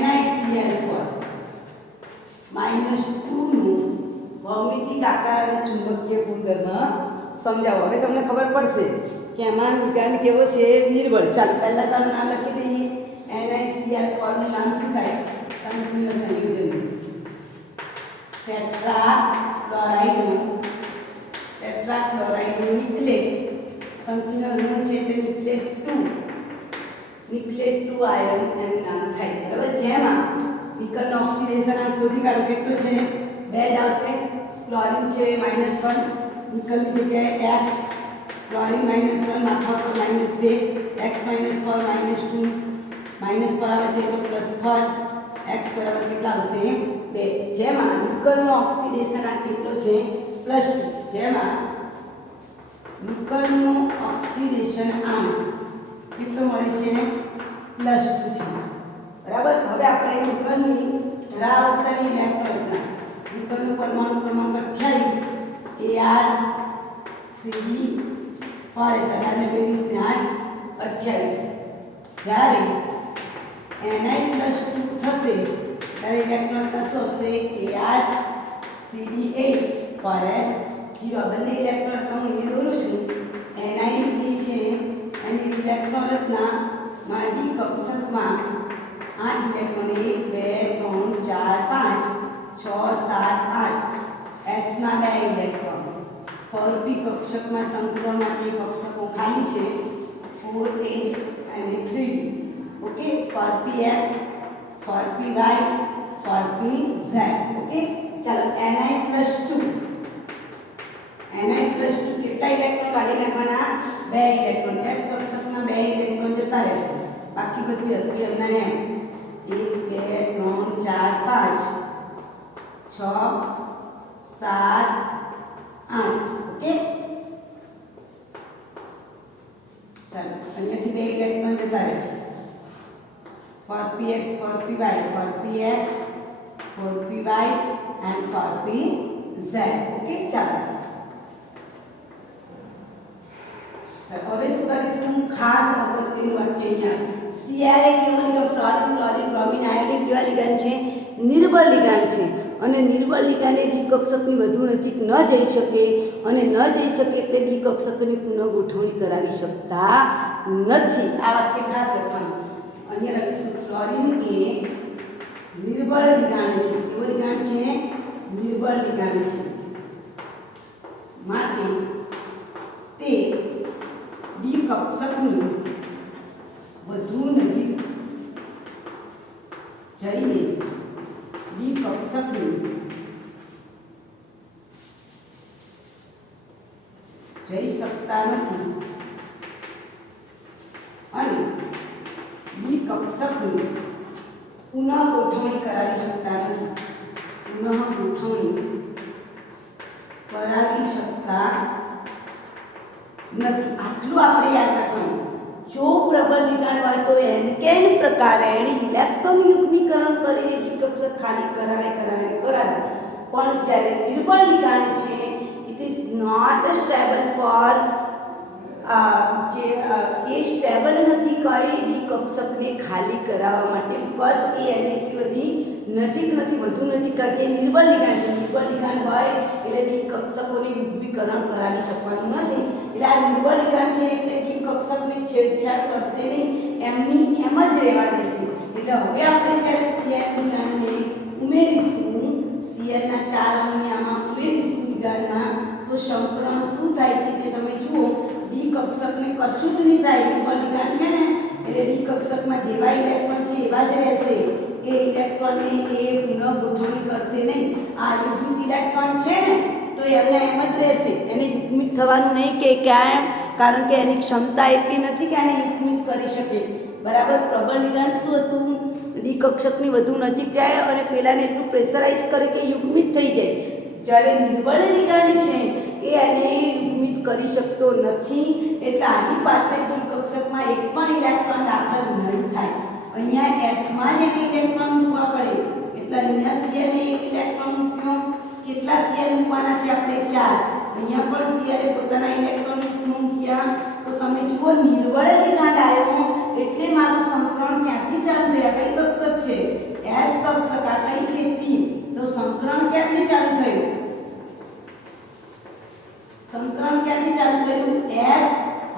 NiCl4 -2 નું ભૌમિતિક આકાર અને ચુંબકીય ગુણધર્મ સમજાવો. હવે તમને ખબર પડશે કે આમાં લિગાંડ કેવો છે, નિર્બળ. ચાલો પહેલા તારું નામ લખી દઈએ. NiCl4 નું નામ શું થાય? સંકીર્ણ સંયોજન ટેટ્રાક્લોરાઇડનું નિકલેટ. સંકીર્ણ ઋણ છે તે નિકલેટ 2 આયન એનું નામ થાય. બરાબર. જેમાં નિકલનો ઓક્સિડેશન આંક શોધી કાઢો. કેટલો છે? 2 જ આવશે. ક્લોરીન છે -1, નિકલની જગ્યાએ x, ક્લોરીન -1 માથા પર -2, x -4 -2, માઇનસ પર આવે છે તો +4, x બરાબર કેટલા આવશે? 2. જેમાં નિકલનો ઓક્સિડેશન આંક કેટલો છે? +2. જેમાં નિકલનો ઓક્સિડેશન આંક કેટલો મળે છે? +2 છે. બરાબર. હવે આપણે નિકલની ધરાવસ્થાની ઇલેક્ટ્રોડના નિકલનો પરમાણુ ક્રમાંક 28 Ar 3d4s 28. જ્યારે Ni+2 થશે ત્યારે ઇલેક્ટ્રોન કશો હશે? Ar 3d8 0. બંને ઇલેક્ટ્રોન હું અહીંયા દોરું છું. Ni જે છે એની ઇલેક્ટ્રોન રચનામાં ડી કક્ષકમાં 8 ઇલેક્ટ્રોન 1 2 3 4 5 6 7 8. s માં 2 ઇલેક્ટ્રોન. 4p કક્ષકમાં સંક્રમણ માટે કક્ષકો ખાલી છે 4s અને 3d. Okay. 4px 4py 4pz. Okay. ચાલો Ni+2 કેટલા ઇલેક્ટ્રોન કાઢી નાખવાના? 2 ઇલેક્ટ્રોન. s કક્ષકમાં 2 ઇલેક્ટ્રોન જતા રહેશે. બાકી બધું હતું એમના એમ. 1 2 3 4 5 6 7 8. ઓકે. ચાલો અહીંયાથી 2 ઇલેક્ટ્રોન જતા રહેશે. 4px 4py 4px 4py and 4pz. Okay. ચાલો હવે શું કરીશું? ખાસ અગત્યનું વાક્ય અહીંયા. Cl એ કેવો ligand? Fluorine chlorine bromine iodine કેવા લિગાન્ડ છે? નિર્બળ લિગાન્ડ છે. અને નિર્બળ લિગાન્ડ એ ડી કક્ષકની વધુ નજીક ન જઈ શકે અને ન જઈ શકે એટલે ડી કક્ષકની પુનઃ ગોઠવણી કરાવી શકતા નથી. આ વાક્ય ખાસ લખવાનું. અહીંયા લખીશું ફ્લોરિન એ નિર્બળ લિગાન્ડ છે. કેવો લિગાન્ડ છે? નિર્બળ લિગાન્ડ છે. માટે તે ડી કક્ષકની વધુ નજીક જઈને ડી કક્ષકની જઈ શકતા નથી અને ડી કક્ષકની પુનઃ ગોઠવણી કરાવી શકતા નથી. પુનઃ ગોઠવણી કરાવી શકતા નથી. આટલું આપણે યાદ રાખવાનું. જો પ્રબળ લિગાન્ડ હોય તો એલ્કેન પ્રકારે ઇલેક્ટ્રોન યુગ્મીકરણ કરીને ડી કક્ષક ખાલી કરાવે. પણ જ્યારે નિર્બળ લિગાન્ડ છે it is not stable for a stable નથી કઈ ડી કક્ષકને ખાલી કરાવવા માટે બીકોઝ એ એનેથી બધી નજીક નથી, વધુ નજીક, કારણ કે નિર્બળ લિગાન્ડ છે. નિર્બળ લિગાન્ડ હોય એટલે ડી કક્ષકોને યુગ્મીકરણ કરાવી શકવાનું નથી. એટલે આ નિર્બળ લિગાન્ડ છે એટલે ડી કક્ષકને છેડછાડ કરશે નહીં, એમની એમ જ રહેવા દેશે. એટલે હવે આપણે જ્યારે Cl લિગાન્ડને ઉમેરીશું, Cl ના 4 અણુને આમાં ઉમેરીશું લિગાન્ડમાં, તો સંકરણ શું થાય છે તે તમે જુઓ. ડી કક્ષકને કશું જ નહીં થાય. નિર્બળ લિગાન્ડ છે ને એટલે ડી કક્ષકમાં જેવા ઇલેક્ટ્રોન છે એવા જ રહેશે. એ ઇલેક્ટ્રોનને એ પુનઃ ગોઠવણી કરશે નહીં. આ યુગ્મિત ઇલેક્ટ્રોન છે ને તો એમને એમ જ રહેશે. એને યુગ્મિત થવાનું નહીં કે ક્યાં, કારણ કે એની ક્ષમતા એટલી નથી કે આને યુગ્મિત કરી શકે. બરાબર. પ્રબળ લિગાન્ડ શું હતું? ડી કક્ષકની વધુ નજીક જાય અને પેલાને એટલું પ્રેશરાઇઝ કરે કે યુગ્મિત થઈ જાય. જ્યારે નિર્બળ લિગાન્ડ છે એ એને યુગ્મિત કરી શકતો નથી. એટલે આની પાસે ડી કક્ષકમાં એક પણ ઇલેક્ટ્રોન દાખલ નહીં થાય. અહીંયા s માં જ એક ઇલેક્ટ્રોન મૂકવા પડે. એટલે અહીંયા Cl એ એક ઇલેક્ટ્રોન મૂક્યો. કેટલા Cl મૂકવાના છે આપણે? 4. અહીંયા પણ Cl એ પોતાના ઇલેક્ટ્રોન મૂક્યા. તો તમે જુઓ જુઓ નિર્બળ લિગાંડ આવ્યો એટલે મારું સંકરણ ક્યાંથી ચાલુ થયું? કઈ કક્ષક છે? એસ કક્ષક. આ કઈ છે? પી. તો સંકરણ ક્યાંથી ચાલુ થયું? સંકરણ ક્યાંથી ચાલુ થયું? એસ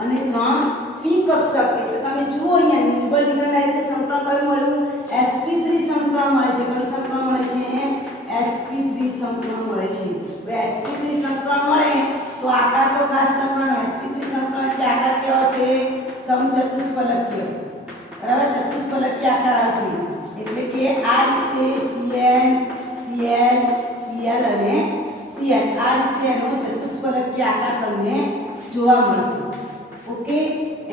અને 3 પી કક્ષક. એટલે તમે જુઓ અહીંયા નિર્બળ લિગાંડ આવ્યું તો સંકરણ કયું મળ્યું? sp3 સંકરણ મળે છે. કયું સંકરણ મળે છે? sp3 સંકરણ મળે છે. હવે sp3 સંકરણ મળે તો આકાર તો ખાસ લખવાનો. sp3 સંકરણ એટલે આકાર કેવો હશે? સમચતુષ્ફલકીય. બરાબર, ચતુષ્ફલકીય આકાર આવશે. એટલે કે આ રીતે Cn Cl Cl અને Cl આ રીતે એનો ચતુષ્ફલકીય આકાર તમને જોવા મળશે. ઓકે,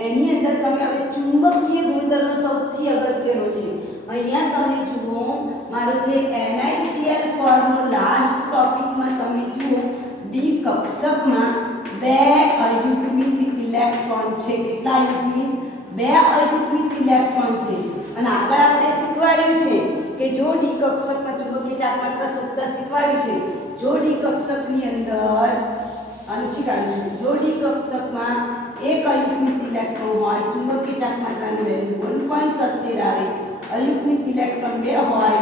એની અંદર તમે હવે ચુંબકીય ગુણધર્મ સૌથી અગત્યનો છે. અહીંયા તમે જુઓ મારો જે NiCl ફોર્મનો લાસ્ટ ટોપિકમાં તમે જુઓ ડી કક્ષકમાં 2 અયુગ્મિત ઇલેક્ટ્રોન છે. કેટલા અયુગ્મિત? 2 અયુગ્મિત ઇલેક્ટ્રોન છે. અને આગળ આપણે શીખવાડ્યું છે કે જો ડી કક્ષકમાં ચુંબકીય ચાર્જમાત્રા શોધતા શીખવાડ્યું છે. જો ડી કક્ષકની અંદર અનુચિ કાઢું છું, જો ડી કક્ષકમાં 1 અયુગ્મિત ઇલેક્ટ્રોન હોય, ચુંબકીય ચાર્જમાત્રાની વેલ્યુ 1.70 આવે. અયુગ્મિત ઇલેક્ટ્રોન 2 હોય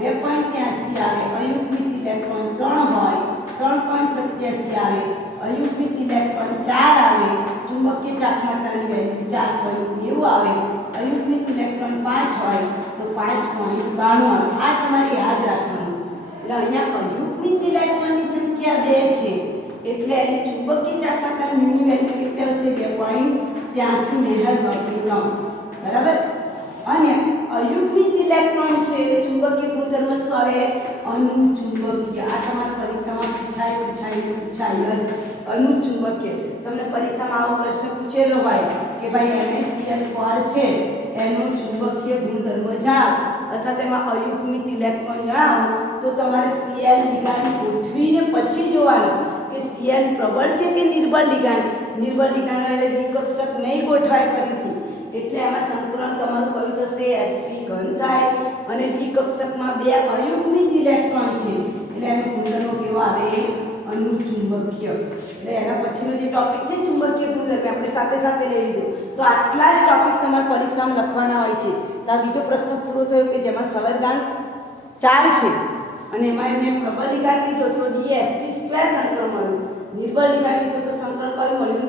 2.83 આવે. અયુગ્મિત ઇલેક્ટ્રોન 3 હોય 3.87 આવે. અયુગ્મિત ઇલેક્ટ્રોન 4 આવે. ચુંબકીય ચાર્જમાત્રાની વેલ્યુ 4.90 આવે. અયુગ્મિત ઇલેક્ટ્રોન 5 હોય તો 5.92 આવે. આ તમારે યાદ રાખવાનું. એટલે અહીંયા અયુગ્મિત ઇલેક્ટ્રોનની સંખ્યા 2 છે એટલે એની ચુંબકીય ચાર્જમાત્રાની વેલ્યુ કેટલી હશે? 2.83 મેહર/3. બરાબર. અને અયુગ્મિત ઇલેક્ટ્રોન છે એટલે ચુંબકીય ગુણધર્મ શું આવે? અનુચુંબકીય. આ તમારી પરીક્ષામાં પૂછાય અનુચુંબકીય. તમને પરીક્ષામાં આવો પ્રશ્ન પૂછેલો હોય કે ભાઈ NaCl4 છે એનો ચુંબકીય ગુણધર્મ જણાવો અથવા તેમાં અયુગ્મિત ઇલેક્ટ્રોન જણાવો તો તમારે Cl લિગાન્ડ ગોઠવીને પછી જોવાનું કે Cl પ્રબળ છે કે નિર્બળ લિગાન્ડ. નિર્બળ લિગાન્ડ એટલે દ્વિકક્ષક નહીં ગોઠવાય ફરીથી. એટલે આમાં સંકલન તમારું કયું થશે? sp ઘન થાય. અને ડી કક્ષકમાં 2 અયુગ્મિત ઇલેક્ટ્રોન છે એટલે એનો ગુણધર્મ કેવો આવે? અનુચુંબકીય. એટલે એના પછીનો જે ટોપિક છે ચુંબકીય ગુણધર્મ આપણે સાથે સાથે લઈ લીધો. તો આટલા જ ટોપિક તમારે પરીક્ષામાં લખવાના હોય છે. તો આ બીજો પ્રશ્ન પૂરો થયો કે જેમાં સવર્ગાંક 4 છે અને એમાં મેં પ્રબળ લિગાન્ડ લીધો તો dsp² સંકલન મળ્યું. નિર્બળ લિગાન્ડ લીધો તો સંકલન કયું મળ્યું?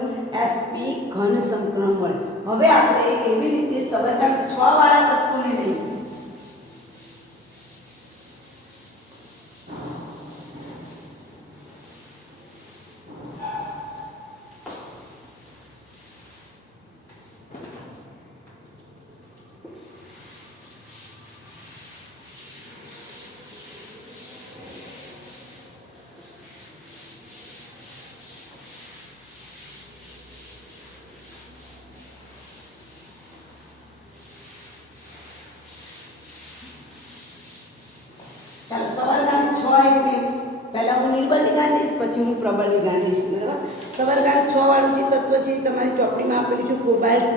sp ઘન સંકલન મળ્યું. હવે આપણે એવી રીતે સવર્ગાંક 6 વાળા તત્વોને લઈએ. ચાલો સવર્ગાંક 6 એટલે પહેલા હું નિર્બળ લિગાન્ડ લઈશ પછી હું પ્રબળ લિગાન્ડ લઈશ. બરાબર. સવર્ગાંક 6 વાળું જે તત્વ છે એ તમારી ચોપડીમાં આપેલું છે કોબાલ્ટ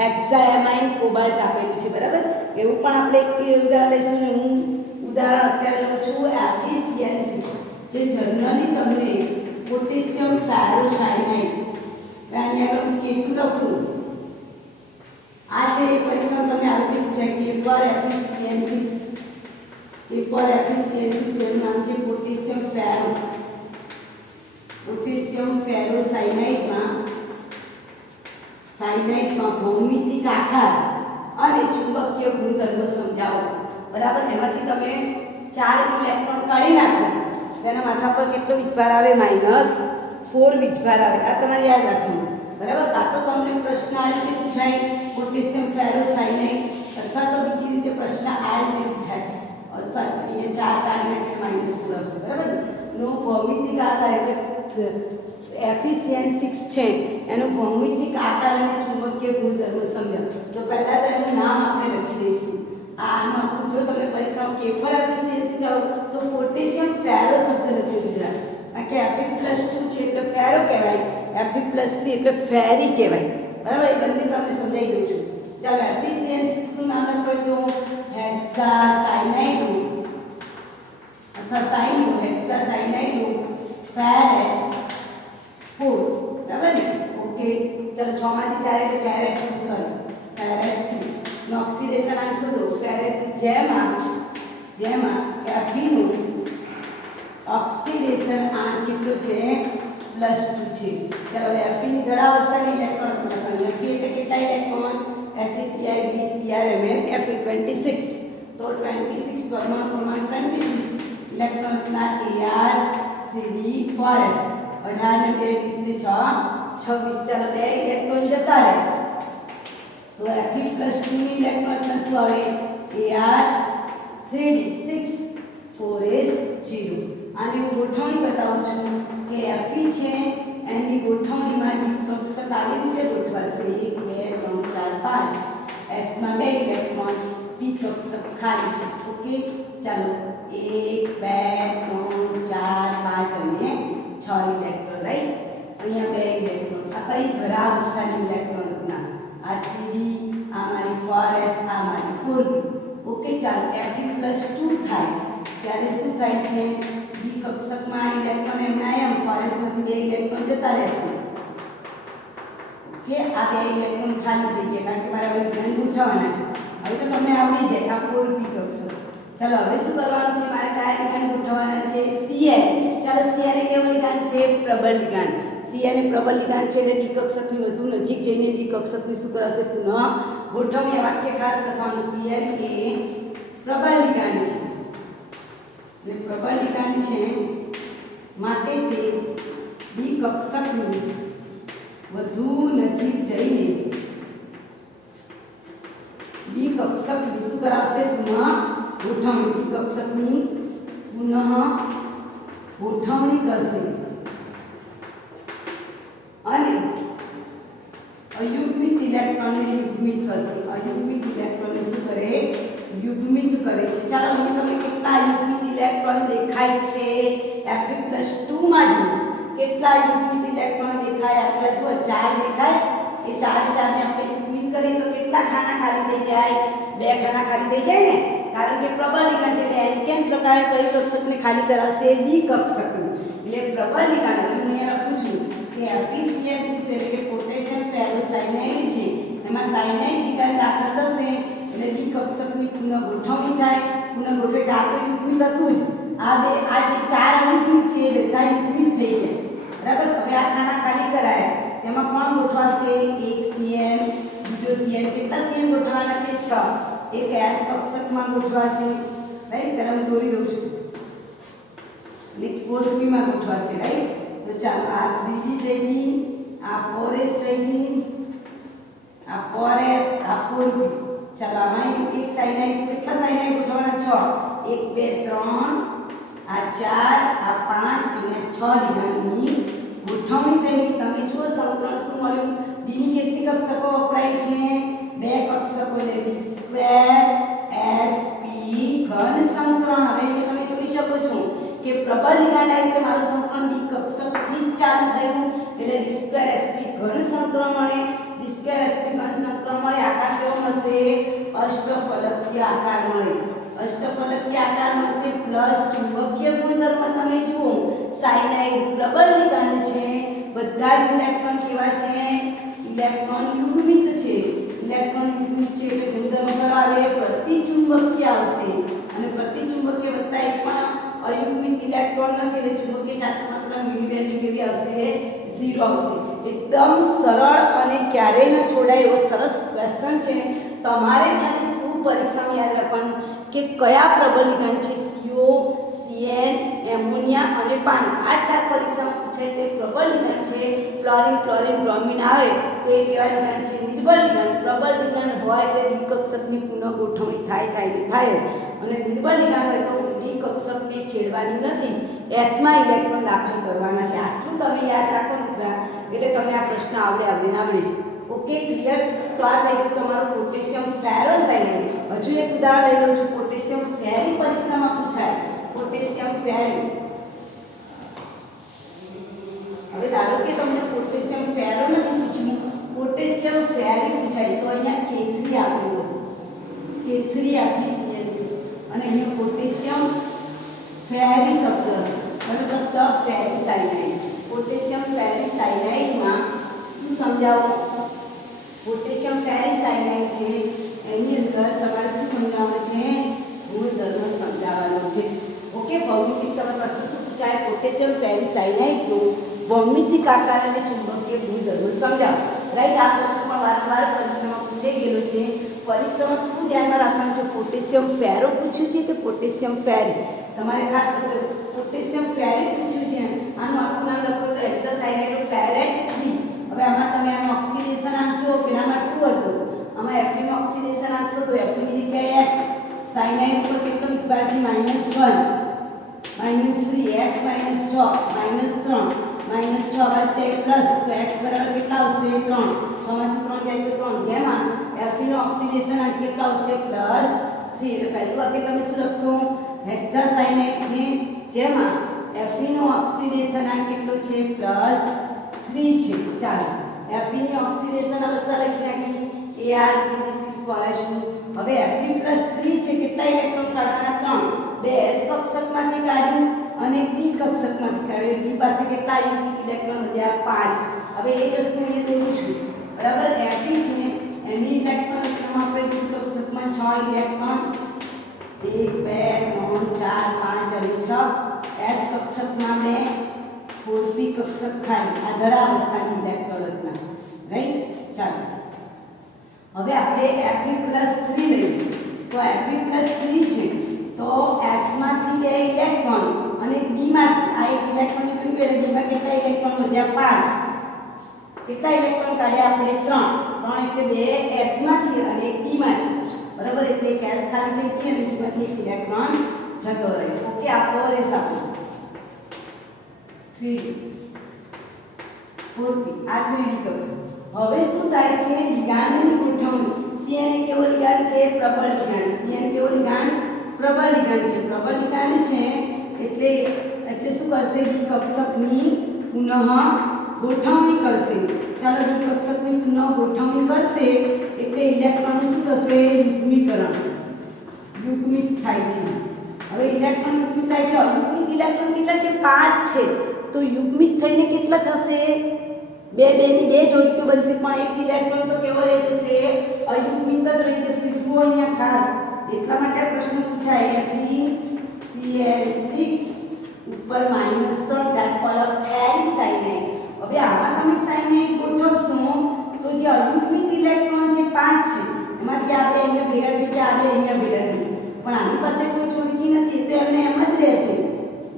હેક્સાએમાઇન કોબાલ્ટ આપેલું છે. બરાબર. એવું પણ આપણે એક ઉદાહરણ લઈશું ને હું ઉદાહરણ અત્યારે લઉં છું FeCN6 જે જનરલી તમને પોટેશિયમ ફેરોસાયનાઇડ. આની આગળ હું કેટલું લખું? આ છે એ પરીક્ષામાં તમને આવી રીતે પૂછાય કે એકવાર FeCN6 જેનું નામ છે પોટેશિયમ ફેરોસાયનાઇડમાં ભૌમિતિક આકાર અને ચુંબકીય ગુણધર્મ સમજાવો. બરાબર. એમાંથી તમે 4 ઇલેક્ટ્રોન કાઢી નાખો તેના માથા પર કેટલો વીજભાર આવે? -4 વીજભાર આવે. આ તમારે યાદ રાખવાનું. બરાબર. કાં તો તમને પ્રશ્ન આ રીતે પૂછાય પોટેશિયમ ફેરોસાયનાઇડ અથવા તો બીજી રીતે પ્રશ્ન આ રીતે પૂછાય અહીંયા 4 કાઢી નાખીને -4 આવશે. બરાબર. નો ભૌમિતિક આકાર એટલે FeCN6 છે એનો ભૌમિતિક આકાર અને ચુંબકીય ગુણધર્મ સમજાવો. તો પહેલા તો એનું નામ આપણે લખી દઈશું. આનું આખું જો તમને પરીક્ષામાં કેફર FeCN6 આવે તો પોટેશિયમ ફેરો શબ્દ લખ્યો ગુજરાત. કારણ કે Fe+2 છે એટલે ફેરો કહેવાય. Fe+3 એટલે ફેરી કહેવાય. બરાબર. એ બંને તમને સમજાવી દઉં છું. ચાલો FeCN6 નું નામ લખો તો હેક્સાસાયનાઇડ અથવા હેક્સાસાયનાઇડ ફેરેટ 4. બરાબર ને? ઓકે. चलो 6 માંથી 4 એટલે ફેરેટ 2 સોરી ફેરેટ 2 નો ઓક્સિડેશન આંક શોધો ફેરેટ જેમાં Fe નું ઓક્સિડેશન આંક કેટલો છે +2 છે ચલો હવે Fe ની ધરાવસ્થાની ઇલેક્ટ્રોન લખવાની Fe એટલે કેટલા ઇલેક્ટ્રોન SEPIBCrMl Fe26 तो 26 परमाणु 26 इलेक्ट्रॉन कितना Ar 3d4s 18 ने 2 20 ने 6 26 चलो 2 इलेक्ट्रॉन जता रहे तो Fe+2 ની ઇલેક્ટ્રોન कितना શું આવે Ar 3d6 4s 0 આની હું ગોઠવણી બતાવું છું કે Fe છે એની ગોઠવણીમાં ડી કક્ષક આવી રીતે ગોઠવાશે 1 2 3 4 5 s માં 2 ઇલેક્ટ્રોન डी कक्षक खाली है ओके चलो 1 2 3 4 5 અને 6 ઇલેક્ટ્રોન રાઈટ અહીંયા 2 ઇલેક્ટ્રોન આ કઈ ધરાવસ્થાની ઇલેક્ટ્રોન રચના આ 3d આ મારી 4s આ મારી 4p ઓકે ચાલો Fe+2 થાય ત્યારે શું થાય છે ડી કક્ષકમાં ઇલેક્ટ્રોન એમના એમ 4s માંથી 2 ઇલેક્ટ્રોન જતા રહેશે ઓકે આ 2 ઇલેક્ટ્રોન ખાલી થઈ ગયા કારણ કે મારે હવે ધ્યાન ઉઠાવવાના છે હવે તો તમને આવડી જાય આ 4p કક્ષક ચલો હવે શું કરવાનું છે મારે કયા લિગાન્ડ ગોઠવવાના છે Cl ચાલો Cl એ કેવું લિગાન્ડ છે પ્રબળ લિગાન્ડ Cl એ પ્રબળ લિગાન્ડ છે એટલે ડી કક્ષકની વધુ નજીક જઈને ડી કક્ષકની શું કરાવશે પુનઃ ગોઠવણી વાક્ય ખાસ લખવાનું Cl એ પ્રબળ લિગાન્ડ છે એટલે પ્રબળ લિગાન્ડ છે માટે તે ડી કક્ષકની વધુ નજીક જઈને डी कक्षक विषु करावशे पुनः गोठवणी डी कक्षकनी पुनः गोठवणी करशे अने अयुग्मित इलेक्ट्रॉन ने युग्मित करशे अयुग्मित इलेक्ट्रॉन ने शुं करे युग्मित करे छे चालो अहींया तमने કેટલા युग्मित इलेक्ट्रॉन देखाय छे Fe+2 માં જો કેટલા युग्मित इलेक्ट्रॉन देखाय आपले જો 4 देखाय ये 4 ने આપણે યુગ્મિત કરીએ તો કેટલા ખાના ખાલી થઈ જાય 2 ખાના ખાલી થઈ જાય ને કારણ કે પ્રબળ લિગાન્ડ છે એટલે એન્કેન પ્રકારે કઈ કક્ષકને ખાલી કરાવશે ડી કક્ષકને એટલે પ્રબળ લિગાન્ડ હું અહીંયા લખું છું કે એફિશિયન્સી એટલે કે પોટેશિયમ ફેરોસાયનાઇડ છે એમાં સાયનાઇડ લિગાન્ડ દાખલ થશે એટલે ડી કક્ષકની પુનઃ ગોઠવણી થાય પુનઃ ગોઠવે તો આ તો યુગ્મિત હતું જ આ જે 4 અયુગ્મિત છે એ બધા યુગ્મિત થઈ જાય બરાબર હવે આ ખાના ખાલી કરાયા તેમાં કોણ ગોઠવાશે એક Cn બીજો Cn કેટલા Cn ગોઠવવાના છે 6 એક s કક્ષકમાં ગોઠવાશે રાઈટ પહેલા હું દોરી દઉં છું અને 4p માં ગોઠવાશે રાઈટ તો ચાલો આ 3d થઈ ગઈ આ 4s થઈ ગઈ આ 4s આ 4p ચાલો આમાં એક સાયનાઇડ કેટલા સાયનાઇડ ગોઠવવાના 6 1 2 3 આ 4 આ 5 અને 6 લિગાન્ડની ગોઠવણી થઈ ગઈ તમે જુઓ સમીકરણ શું મળ્યું ડી ની કેટલી કક્ષકો વપરાય છે 2 કક્ષકો એટલે d2sp ઘન સંકરણ હવે અહીંયા તમે જોઈ શકો છો કે પ્રબળ લિગાન્ડ આવી એટલે મારું સંકરણ ડી કક્ષકથી જ ચાલુ થયું એટલે d2sp ઘન સંકરણ મળે d2sp ઘન સંકરણ મળે આકાર કેવો મળશે અષ્ટફલકીય આકાર મળે અષ્ટફલકીય આકાર મળશે પ્લસ ચુંબકીય ગુણધર્મ તમે જુઓ સાયનાઇડ પ્રબળ લિગાન્ડ છે બધા જ ઇલેક્ટ્રોન કેવા છે ઇલેક્ટ્રોન યુગ્મિત છે ઇલેક્ટ્રોન યુગ્મિત છે એટલે ગુણધર્મ કયો આવે પ્રતિચુંબકીય આવશે અને પ્રતિચુંબકીય વત્તા એક પણ અયુગ્મિત ઇલેક્ટ્રોન નથી એટલે ચુંબકીય ચાર્જ માત્ર મી વેલ્યુ કેવી આવશે 0 આવશે એકદમ સરળ અને ક્યારેય ન છોડાય એવો સરસ ક્વેશ્ચન છે તમારે ખાલી શું પરીક્ષામાં યાદ રાખવાનું કે કયા પ્રબળ લિગાન્ડ છે CO Cn એમોનિયા અને પાણી આ ચાર પરીક્ષામાં પૂછાય તે પ્રબળ લિગાન્ડ છે ફ્લોરિન ક્લોરિન બ્રોમિન આવે તો એ કેવા લિગાન્ડ છે નિર્બળ લિગાન્ડ પ્રબળ લિગાન્ડ હોય એટલે ડી કક્ષકની પુનઃ ગોઠવણી થાય અને નિર્બળ લિગાન્ડ હોય તો ડી કક્ષકને છેડવાની નથી s માં ઇલેક્ટ્રોન દાખલ કરવાના છે આટલું તમે યાદ રાખો મિત્રો એટલે તમને આ પ્રશ્ન આવડે છે ઓકે ક્લિયર તો આ થઈ ગયું તમારું પોટેશિયમ ફેરોસાયનાઇડ હજુ એક ઉદાહરણ લઈ લઉં છું પોટેશિયમ ફેરી પરીક્ષામાં પૂછાય પોટેશિયમ ફેરી હવે ધારો કે તમને પોટેશિયમ ફેરો નથી પૂછ્યું પોટેશિયમ ફેરી પૂછાય તો અહીંયા K3 આપેલું હશે K3 આપી CN6 અને અહીંયા પોટેશિયમ ફેરી શબ્દ હશે કયો શબ્દ ફેરી સાયનાઇડ પોટેશિયમ ફેરી સાયનાઇડમાં શું સમજાવો પોટેશિયમ ફેરીસાયનાઇડ છે એની અંદર તમારે શું સમજાવવાનું છે? ગુણધર્મ સમજાવવાનો છે. ઓકે, ભૌમિતિક તમારે પ્રશ્ન શું પૂછાય? પોટેશિયમ ફેરીસાયનાઇડનું ભૌમિતિક આકાર અને ચુંબકીય ગુણધર્મ સમજાવો. રાઈટ, આ પ્રશ્ન પણ વારંવાર પરીક્ષામાં પૂછાઈ ગયેલો છે. પરીક્ષામાં શું ધ્યાનમાં રાખવાનું છે? પોટેશિયમ ફેરો પૂછ્યું છે કે પોટેશિયમ ફેરી? તમારે ખાસ પોટેશિયમ ફેરી પૂછ્યું છે. આનું આખું નામ લખો તો હેક્સાસાયનાઇડ ફેરેટ 3. હવે આમાં તમે આનું ઓક્સિડેશન આંક્યો, પેલામાં 2 હતું, આમાં Fe નું ઓક્સિડેશન આંકશો તો Fe ની જગ્યાએ X, સાયનાઇડ ઉપર કેટલો વિભાગ છે? -1, -3, x - 6, -3, -6 બાદ પ્લસ, તો x બરાબર કેટલા આવશે? 3. 6 માંથી 3 જાય તો 3. જેમાં Fe નું ઓક્સિડેશન આંક કેટલા આવશે? +3. એટલે પહેલું વાક્ય તમે શું લખશો? હેક્સાસાયનાઇડ છે જેમાં Fe નું ઓક્સિડેશન આંક કેટલો છે? +3 છે. ચાલો, Fe ની ઓક્સિડેશન અવસ્થા લખી નાખી, Ar3d6 હવે Fe+3 છે, કેટલા ઇલેક્ટ્રોન કાઢવાના? 3. બે s કક્ષકમાંથી કાઢ્યું અને d કક્ષકમાંથી કાઢ્યું. d પાસે કેટલા ઇલેક્ટ્રોન વધ્યા? 5. હવે એ વસ્તુ અહીંયા દોરું છું, બરાબર? Fe છે એની ઇલેક્ટ્રોન આપણે d કક્ષકમાં 6 ઇલેક્ટ્રોન, 1 2 3 4 5 અને 6, s કક્ષકમાં 2, 4p કક્ષક ખાલી. આ ધરાવસ્થાની ઇલેક્ટ્રોન રચના. રાઈટ, ચાલો હવે આપણે Fe+3 લઈએ તો Fe+3 છે તો s માંથી 2 ઇલેક્ટ્રોન અને d માંથી આ એક ઇલેક્ટ્રોન નીકળી ગયો એટલે d માં કેટલા ઇલેક્ટ્રોન વધ્યા? 5. કેટલા ઇલેક્ટ્રોન કાઢ્યા આપણે? 3 એટલે 2 s માંથી અને 1 d માંથી, બરાબર? એટલે એક s ખાલી થઈ ગઈ અને d માંથી એક ઇલેક્ટ્રોન જતો રહ્યો. ઓકે, આ 4s આપણું 3d 4p આ 3d કક્ષક. હવે શું થાય છે? લિગાન્ડની ગોઠવણી. Cn કેવો લિગાન્ડ છે? પ્રબળ લિગાન્ડ. Cn કેવો લિગાન્ડ? પ્રબળ લિગાન્ડ છે. પ્રબળ લિગાન્ડ છે એટલે શું કરશે? ડી કક્ષકની પુનઃ ગોઠવણી કરશે. ચાલો, ડી કક્ષકની પુનઃ ગોઠવણી કરશે એટલે ઇલેક્ટ્રોનનું શું થશે? યુગ્મીકરણ. યુગ્મિત થાય છે. હવે ઇલેક્ટ્રોન યુગ્મિત થાય છે. અયુગ્મિત ઇલેક્ટ્રોન કેટલા છે? 5 છે. તો યુગ્મિત થઈને કેટલા થશે? 2 ની 2 જોડી બનશે, પણ એક ઇલેક્ટ્રોન તો કેવો રહી જશે? અયુગ્મિત જ રહી જશે. જુઓ અહીંયા ખાસ એટલા માટે આ પ્રશ્ન પૂછાય. FeCl6 ઉપર -3 that call a ફેરીસાયનાઇડ. હવે આમાં તમે સાયનાઇડ ગોઠવશો તો જે અયુગ્મિત ઇલેક્ટ્રોન છે 5 છે, એમાંથી આ 2 અહીંયા ભેગા થઈ ગયા, આ 2 અહીંયા ભેગા થઈ ગયા, પણ આની પાસે કોઈ જોડકી નથી તો એમને એમ જ રહેશે,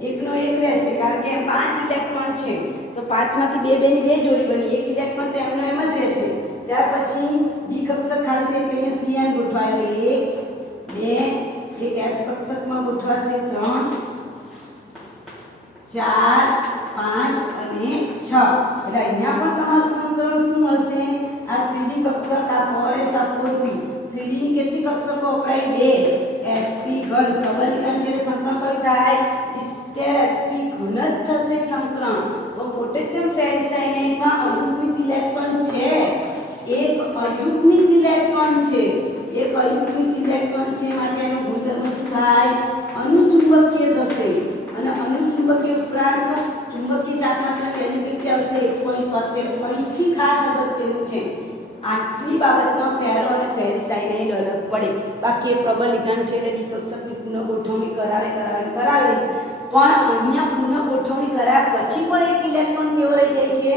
એકનો એક રહેશે, કારણ કે 5 ઇલેક્ટ્રોન છે તો 5 માંથી 2 ની 2 જોડી બની, એક ઇલેક્ટ્રોન તો એમનો એમ જ રહેશે. ત્યાર પછી ડી કક્ષક ખાલી થઈ એટલે Cn ગોઠવાય 1 2, એક s કક્ષકમાં ગોઠવાશે 3 4 5 અને 6. એટલે અહીંયા પણ તમારું સમીકરણ શું મળશે? આ 3d કક્ષક, આ 4s, આ 4p. 3d ની કેટલી કક્ષકો વપરાય? 2. sp ઘન. પ્રબળ લિગાન્ડ છે સંકરણ કયું થાય? sp ઘન જ થશે સંકરણ. તો પોટેશિયમ ફેરીસાયનાઇડમાં અયુગ્મિત ઇલેક્ટ્રોન છે, એક અયુગ્મિત ઇલેક્ટ્રોન છે, એક અયુગ્મિત ઇલેક્ટ્રોન છે માટે એનો ગુણધર્મ શું થાય? અનુચુંબકીય થશે. અને અનુચુંબકીય ઉપરાંત ચુંબકીય ચાપમાત્રા પહેલું કેટલી આવશે? 1.73. ફરીથી ખાસ અગત્યનું છે, આટલી બાબતમાં ફેરો અને ફેરીસાયનાઇડ અલગ પડે. બાકી એ પ્રબળ લિગાન્ડ છે એટલે ડી કક્ષકની પુનઃ ગોઠવણી કરાવે. પણ અહીંયા પુનઃ ગોઠવણી કર્યા પછી પણ એક ઇલેક્ટ્રોન કેવો રહી જાય છે?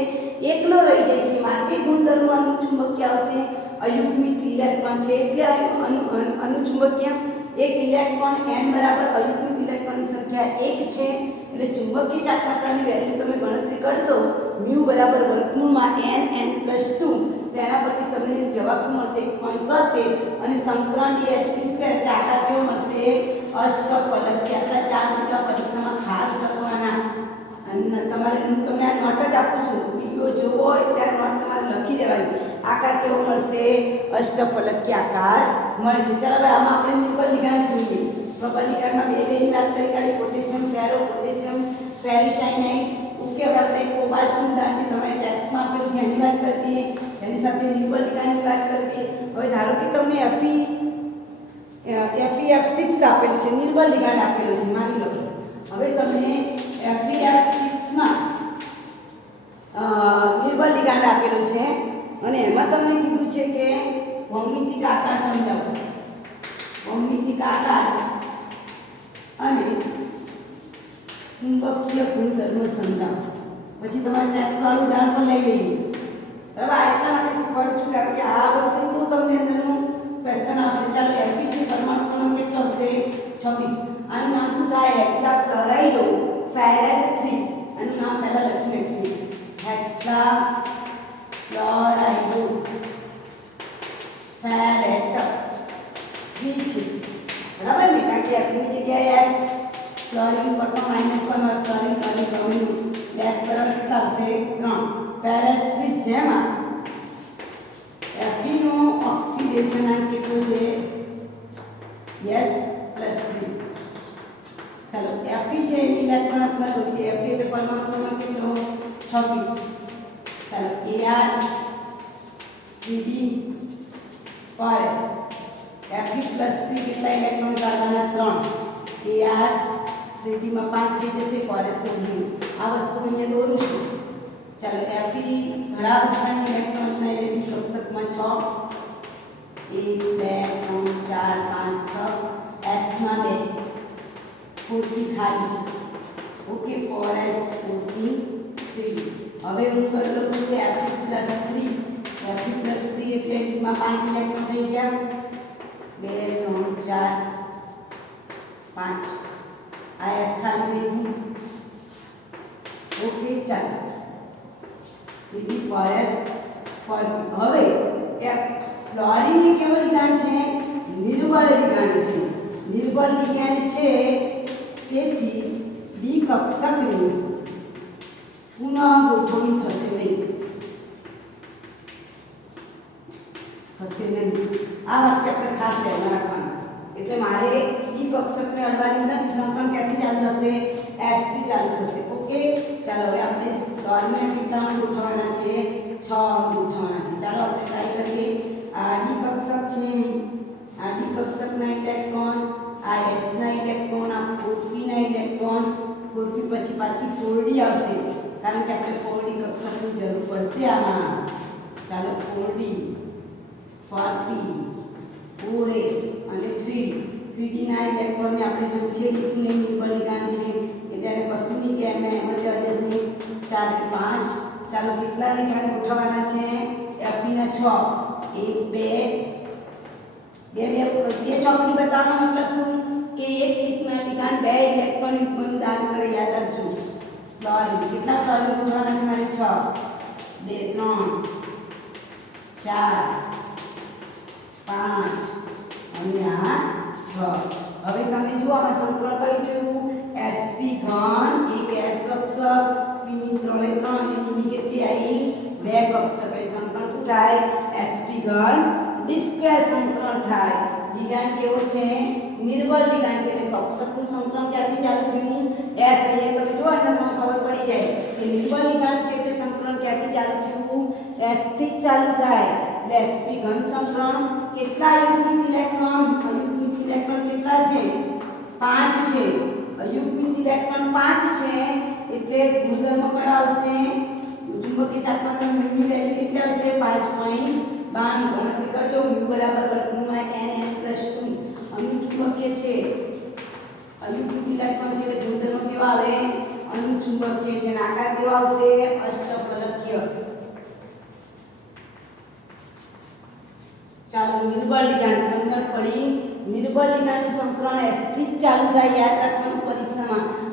એકલો રહી જાય છે. માટે ગુણધર્મ અનુચુંબકીય આવશે. અયુગ્મિત ઇલેક્ટ્રોન છે એટલે અનુચુંબકીય. એક ઇલેક્ટ્રોન n બરાબર અયુગ્મિત ઇલેક્ટ્રોનની સંખ્યા 1 છે એટલે ચુંબકીય ચાપમાત્રાની વેલ્યુ તમે ગણતરી કરશો μ બરાબર વર્ગમૂળમાં n+2, તેના પરથી તમને જવાબ શું મળશે? 1.73. અને સંકરણ dsp2 એટલે આકાર કેવો મળશે? અષ્ટફલકીય. આટલા 4 મુદ્દા પરીક્ષામાં ખાસ લખવાના. અને તમારે હું તમને આ નોટ જ આપું છું, વિડીયો જોવો હોય ત્યારે નોટ તમારે લખી દેવાની. આકાર કેવો મળશે? અષ્ટફલકીય આકાર મળશે. ચાલો હવે આમાં આપણે નિર્બળ લિગાન્ડ જોઈએ. પ્રબળ લિગાન્ડમાં 2 ની વાત કરી કાઢી, પોટેશિયમ ફેરો, પોટેશિયમ ફેરીસાયનાઇડ. ઓકે, હવે આપણે કોબાલ્ટ મુદ્દાની તમારે ટેક્સ્ટમાં આપેલું જેની વાત કરતી એની સાથે નિર્બળ લિગાન્ડની વાત કરતી. હવે ધારો કે તમને FeF6 આપેલું છે, નિર્બળ લિગાન્ડ આપેલું છે, માની લો. હવે તમને FeF6 માં નિર્બળ લિગાન્ડ આપેલું છે અને એમાં તમને કીધું છે કે ભૌમિતિક આકાર સમજાવો, ભૌમિતિક આકાર અને ચુંબકીય ગુણધર્મ સમજાવો. પછી તમારે નેક્સ્ટ વાળું ઉદાહરણ પણ લઈ લઈએ. બરાબર, આ એટલા માટે શીખવાડું છું કારણ કે આ વર્ષે તો તમને અંદરનું ક્વેશ્ચન આવશે. ચાલો એફી છે, પરમાણુ ક્રમાંક કેટલો આવશે? 26. આનું નામ શું થાય? હેક્સાફ્લોરાઇડો ફેરેટ 3. આનું નામ પહેલા લખી નાખીએ, હેક્સાફ્લોરાઇડો ફેરેટ 3 છે. બરાબર ને? કારણ કે એફની જગ્યાએ એક્સ, ફ્લોરિન પર પણ -1 હોય, ફ્લોરિન અને બ્રોમિન એક્સ બરાબર કેટલા આવશે? 3. ફેરેટ 3 જેમાં Fe નો ઓક્સિડેશન અંક કેટલો છે? S+3. ચાલો Fe છે એની ઇલેક્ટ્રોન રચના જોઈએ. Fe એટલે પરમાણુ ક્રમાંક કેટલો? 26. ચાલો Ar 3d 4s. Fe+3 કેટલા ઇલેક્ટ્રોન કાઢવાના? 3. Ar 3d માં 5 થઈ જશે, 4s ને 2. આ વસ્તુ અહીંયા દોરું છું. ચાલો Fe ધરાવસ્થાની ઇલેક્ટ્રોન રચના એટલે કક્ષકમાં 6, 1 2 3 4 5 6, s માં 2, 40 ખાલી છે. Okay, 4s 40 3. હવે હું કરી લઉં છું કે Fe+3 એટલે માં 5 ઇલેક્ટ્રોન થઈ ગયા, 2 3 4 5. આ s ખાલી થઈ ગઈ. ઓકે, ચાલો બીજી 4s 40. હવે ફ્લોરિન એ કેવો લિગાન્ડ છે? નિર્બળ લિગાન્ડ છે. નિર્બળ લિગાન્ડ છે તેથી ડી કક્ષકની પુનઃ ગોઠવણી થશે નહીં. આ વાક્ય આપણે ખાસ ધ્યાનમાં રાખવાનું. એટલે મારે ડી કક્ષકને અડવાની નથી. સંકલન ક્યાંથી ચાલુ થશે? s થી ચાલુ થશે. ઓકે, ચાલો હવે આપણે ફ્લોરિનને કેટલા અણુ ગોઠવવાના છે? 6 અણુ ગોઠવવાના છે. ચાલો આપણે ટ્રાય કરીએ. આ ડી કક્ષક છે, આ ડી કક્ષકના ઇલેક્ટ્રોન, આ s ના ઇલેક્ટ્રોન, આ 4p ના ઇલેક્ટ્રોન. 4p પછી પાછી 4d આવશે કારણ કે આપણે 4d કક્ષકની જરૂર પડશે આમાં. ચાલો 4d 4p 4s અને 3d. 3d ના ઇલેક્ટ્રોનને આપણે જરૂર છે શું નહીં? નિર્બળ લિગાન્ડ છે એટલે એને કશું નહીં કે એમ જબરદસ્ત નહીં. 4 5. ચાલો કેટલા લિગાન્ડ ગોઠવવાના છે? Fe ના 6. 1 2 બે ચોકડી બતાવવાનો મતલબ શું? કે એક એકના લિગાન્ડ 2 ઇલેક્ટ્રોન દાન કરે. યાદ રાખજો. ફ્લોરિન કેટલા ફ્લોરિન ગોઠવવાના છે મારે? 6. 2 3 4 5 અને આ 6. હવે તમે જુઓ આમાં સંકલન કઈ થયું? sp ઘન એક s કક્ષક, p ની 3 અને d ની કેટલી આવી? 2 કક્ષક. એટલે સંકલન શું થાય? sp ઘન d2 સંકલન થાય. લિગાન્ડ કેવો છે? નિર્બળ લિગાન્ડ છે એટલે કક્ષકનું સંકલન ક્યાંથી ચાલુ થયું? s. અહીંયા તમે જુઓ એટલે તમને ખબર પડી જાય કે નિર્બળ લિગાન્ડ છે એટલે સંકલન ક્યાંથી ચાલુ થયું? s થી ચાલુ થાય. એટલે sp ઘન સંકલન કેટલા અયુગ્મિક ઇલેક્ટ્રોન? અયુગ્મિક ઇલેક્ટ્રોન કેટલા છે? 5 છે. અયુગ્મિક ઇલેક્ટ્રોન 5 છે એટલે ગુણધર્મ કયો આવશે? ચુંબકીય ચાલકતાની મ્યુની વેલ્યુ કેટલી આવશે? 5.92. ગણતરી કરજો. મ્યુ બરાબર વર્ગમૂળમાં ns+2. અનુચુંબકીય છે, અયુગ્મિક ઇલેક્ટ્રોન છે એટલે ગુણધર્મ કેવો આવે? અનુચુંબકીય છે. અને આકાર કેવો આવશે? અષ્ટફલકીય. ચાલો નિર્બળ લિગાન્ડ સમજણ પડી. નિર્બળ લિગાન્ડનું સંકલન s થી જ ચાલુ થાય. યાદ રાખવાનું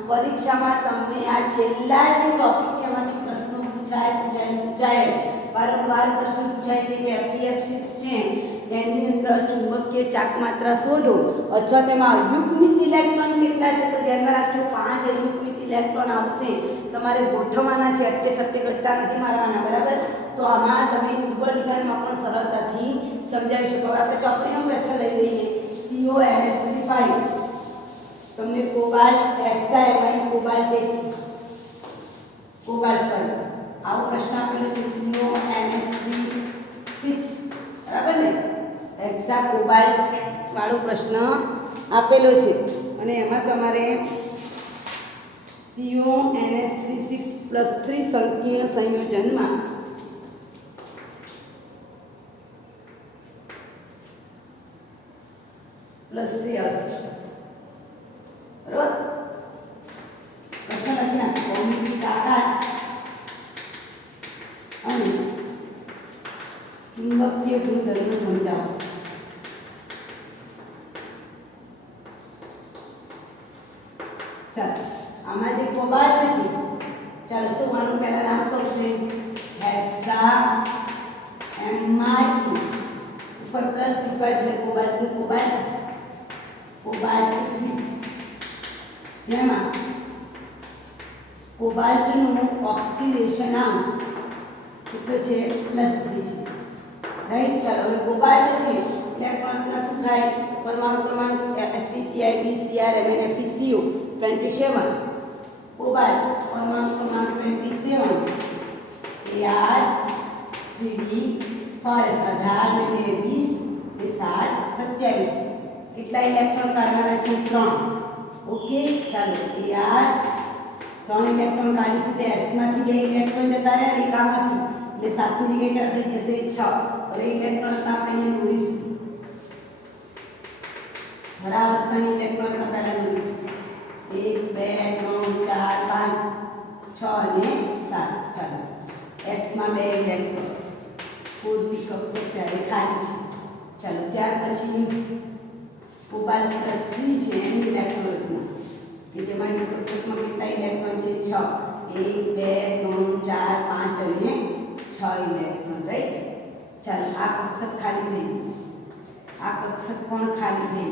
પરીક્ષામાં તમને આ છેલ્લા જે ટોપિક છે એમાંથી પ્રશ્નો પૂછાય. વારંવાર પ્રશ્ન પૂછાય છે કે FeF6 છે એની અંદર ચુંબકીય ચાક માત્રા શોધો અથવા તેમાં અયુગ્મિક ઇલેક્ટ્રોન કેટલા છે? તો ધ્યાનમાં રાખજો 5 અયુગ્મિક ઇલેક્ટ્રોન આવશે. તમારે ગોઠવવાના છે, અટ્ટે સટ્ટે ગટ્ટા નથી મારવાના. બરાબર? તો આમાં તમે નિર્બળ લિગાન્ડમાં પણ સરળતાથી સમજાવી શકો. આપણે ચોપડીનો ક્વેશ્ચન લઈ લઈએ. CONS3 તમને કોબાલ્ટ હેક્સાએમાઇન કોબાલ્ટેટ કોબાલ્ટ સર આવો પ્રશ્ન આપેલો છે. CONS3 બરાબર ને? હેક્સા કોબાલ્ટ વાળો પ્રશ્ન આપેલો છે અને એમાં તમારે CONS3 6+3 સંકીર્ણ સંયોજનમાં +3 આવશે બરોબર પ્રશ્ન લખી નાખો ભૌમિતિક આકાર અને ચુંબકીય ગુણધર્મ સમજાવો ચાલો આમાં જે કોબાલ્ટ છે ચાલો શું આનું પહેલા નામ શું છે હેક્સા એમઆઈ ઉપર પ્લસ ઉપર છે કોબાલ્ટનું કોબાલ્ટ 3 જેમાં કોબાલ્ટનું ઓક્સિડેશનાંક કેટલો છે +3 છે રાઈટ ચાલો હવે કોબાલ્ટ છે ઇલેક્ટ્રોનના શું થાય પરમાણુ ક્રમાંક SCTIBCRMNFeCO 27 કોબાલ્ટ પરમાણુ ક્રમાંક 27 AR 3D4S 18 ને 20 ને 7 27 કેટલા ઇલેક્ટ્રોન કાઢવાના છે 3 ઓકે ચાલો AR 3 ઇલેક્ટ્રોન કાઢીશું તો S માંથી 2 ઇલેક્ટ્રોન જતા રહ્યા એક આમાંથી એટલે 7 ની જગ્યાએ થઈ જશે 6 હવે ઇલેક્ટ્રોન આપણે અહીંયા દોરીશું ધરાવસ્થાની ઇલેક્ટ્રોન પહેલા દોરીશું 1 2 3 4 5 6 અને 7 ચાલો S માં 2 ઇલેક્ટ્રોન 4p કક્ષક ત્યારે ખાલી છે ચાલો ત્યાર પછી કોબાલ્ટ +3 છે એની ઇલેક્ટ્રોન રચના કે જેમાં ડી કક્ષકમાં કેટલા ઇલેક્ટ્રોન છે 6 1 2 3 4 5 અને 6 ઇલેક્ટ્રોન રાઈટ ચાલો આ કક્ષક ખાલી થઈ આ કક્ષક પણ ખાલી થઈ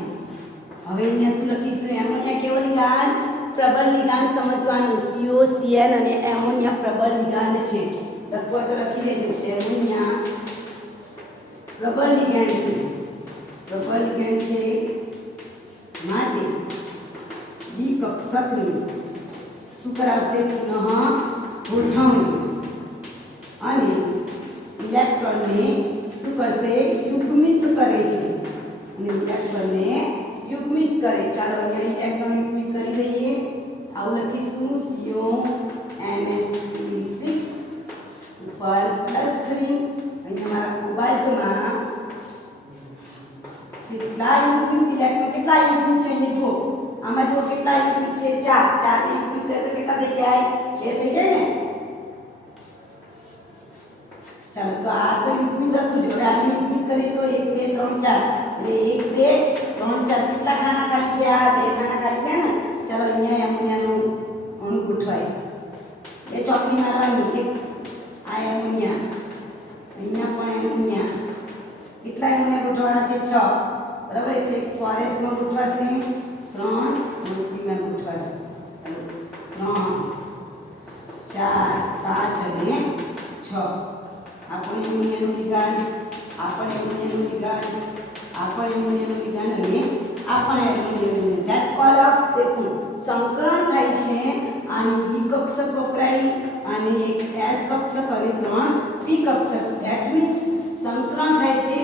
હવે અહીંયા શું લખીશું એમોનિયા કેવો લિગાન્ડ પ્રબળ લિગાન્ડ સમજવાનું COCN અને એમોનિયા પ્રબળ લિગાન્ડ છે લખવો તો લખી લેજો એમોનિયા પ્રબળ લિગાન્ડ છે માટે ડી કક્ષકની શું કરાવશે પુનઃ ગોઠવણી અને ઇલેક્ટ્રોનને શું કરશે યુગ્મિત કરે છે અને ઇલેક્ટ્રોનને યુગ્મિત કરે ચાલો અહીંયા ઇલેક્ટ્રોન યુગ્મિત કરી દઈએ આવું લખીશું CONsp6 ઉપર +3 અહીંયા મારા કોબાલ્ટમાં કેટલા યુગ્મિત ઇલેક્ટ્રોન કેટલા યુગ્મિત છે એ જુઓ આમાં જો કેટલા યુગ્મિત છે 4 4 યુગ્મિત તો કેટલા થઈ જાય 2 થઈ જાય ને ચાલો તો આ તો યુગ્મિત હતું જો હવે આને યુગ્મિત કરીએ તો 1 2 3 4 એટલે 1 2 3 4 કેટલા ખાના ખાલી થયા 2 ખાના ખાલી થયા ને ચાલો અહીંયા એમોનિયાનું અણુ ગોઠવાય એ ચોકડી મારવાની કે આ એમોનિયા અહીંયા પણ એમોનિયા કેટલા એમોનિયા ગોઠવાના છે 6 બરાબર એટલે 4s માં ગોઠવાશે 3 માં ગોઠવાશે 3 4 5 અને 6 આપણે એમોનિયાનું લિગાન્ડ આપણે એમોનિયાનું લિગાન્ડ આપણે એમોનિયાનું લિગાન્ડ અને આપણે એમોનિયાનું ધેટ કોલ ઓફ દેખો સંકરણ થાય છે આની ડી કક્ષક વપરાય અને એક S કક્ષક અને 3 p કક્ષક ધેટ મીન્સ સંકરણ થાય છે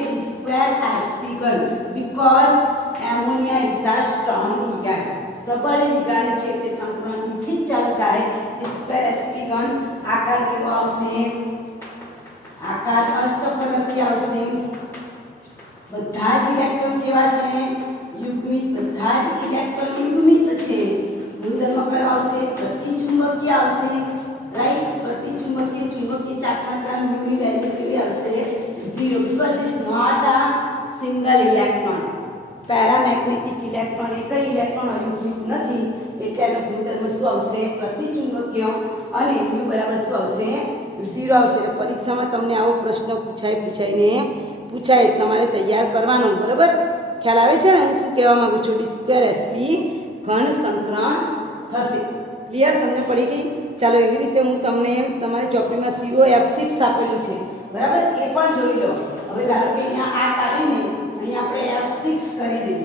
D2sp because ammonia is a strong ligand પ્રબળ લિગાન્ડ છે એટલે સંકરણ થી ચાલુ થાય D2sp આકાર કેવો આવશે આકાર અષ્ટફલકી આવશે બધા જ ઇલેક્ટ્રોન કેવા છે યુગ્મિત બધા જ ઇલેક્ટ્રોન યુગ્મિત છે ગુણધર્મ કયો આવશે પ્રતિચુંબકીય આવશે રાઈટ પ્રતિચુંબકીય ચુંબકીય ચાર્જની વેલ્યુ કેવી આવશે 0 because it is not a single electron paramagnetic electron એક ઇલેક્ટ્રોન યુગ્મિત નથી એટલે એનો ગુણધર્મ શું આવશે પ્રતિચુંબકીય અને u બરાબર શું આવશે 0 આવશે પરીક્ષામાં તમને આવો પ્રશ્ન પૂછાય તમારે તૈયાર કરવાનો બરાબર ખ્યાલ આવે છે ને હું શું કહેવા માંગુ છું D2sp ઘન સંકરણ થશે ક્લિયર સમજ પડી ગઈ ચાલો એવી રીતે હું તમને તમારી ચોપડીમાં COF6 આપેલું છે બરાબર એ પણ જોઈ લો હવે ધારો કે અહીંયા આ કાઢીને અહીંયા આપણે F6 કરી દઈએ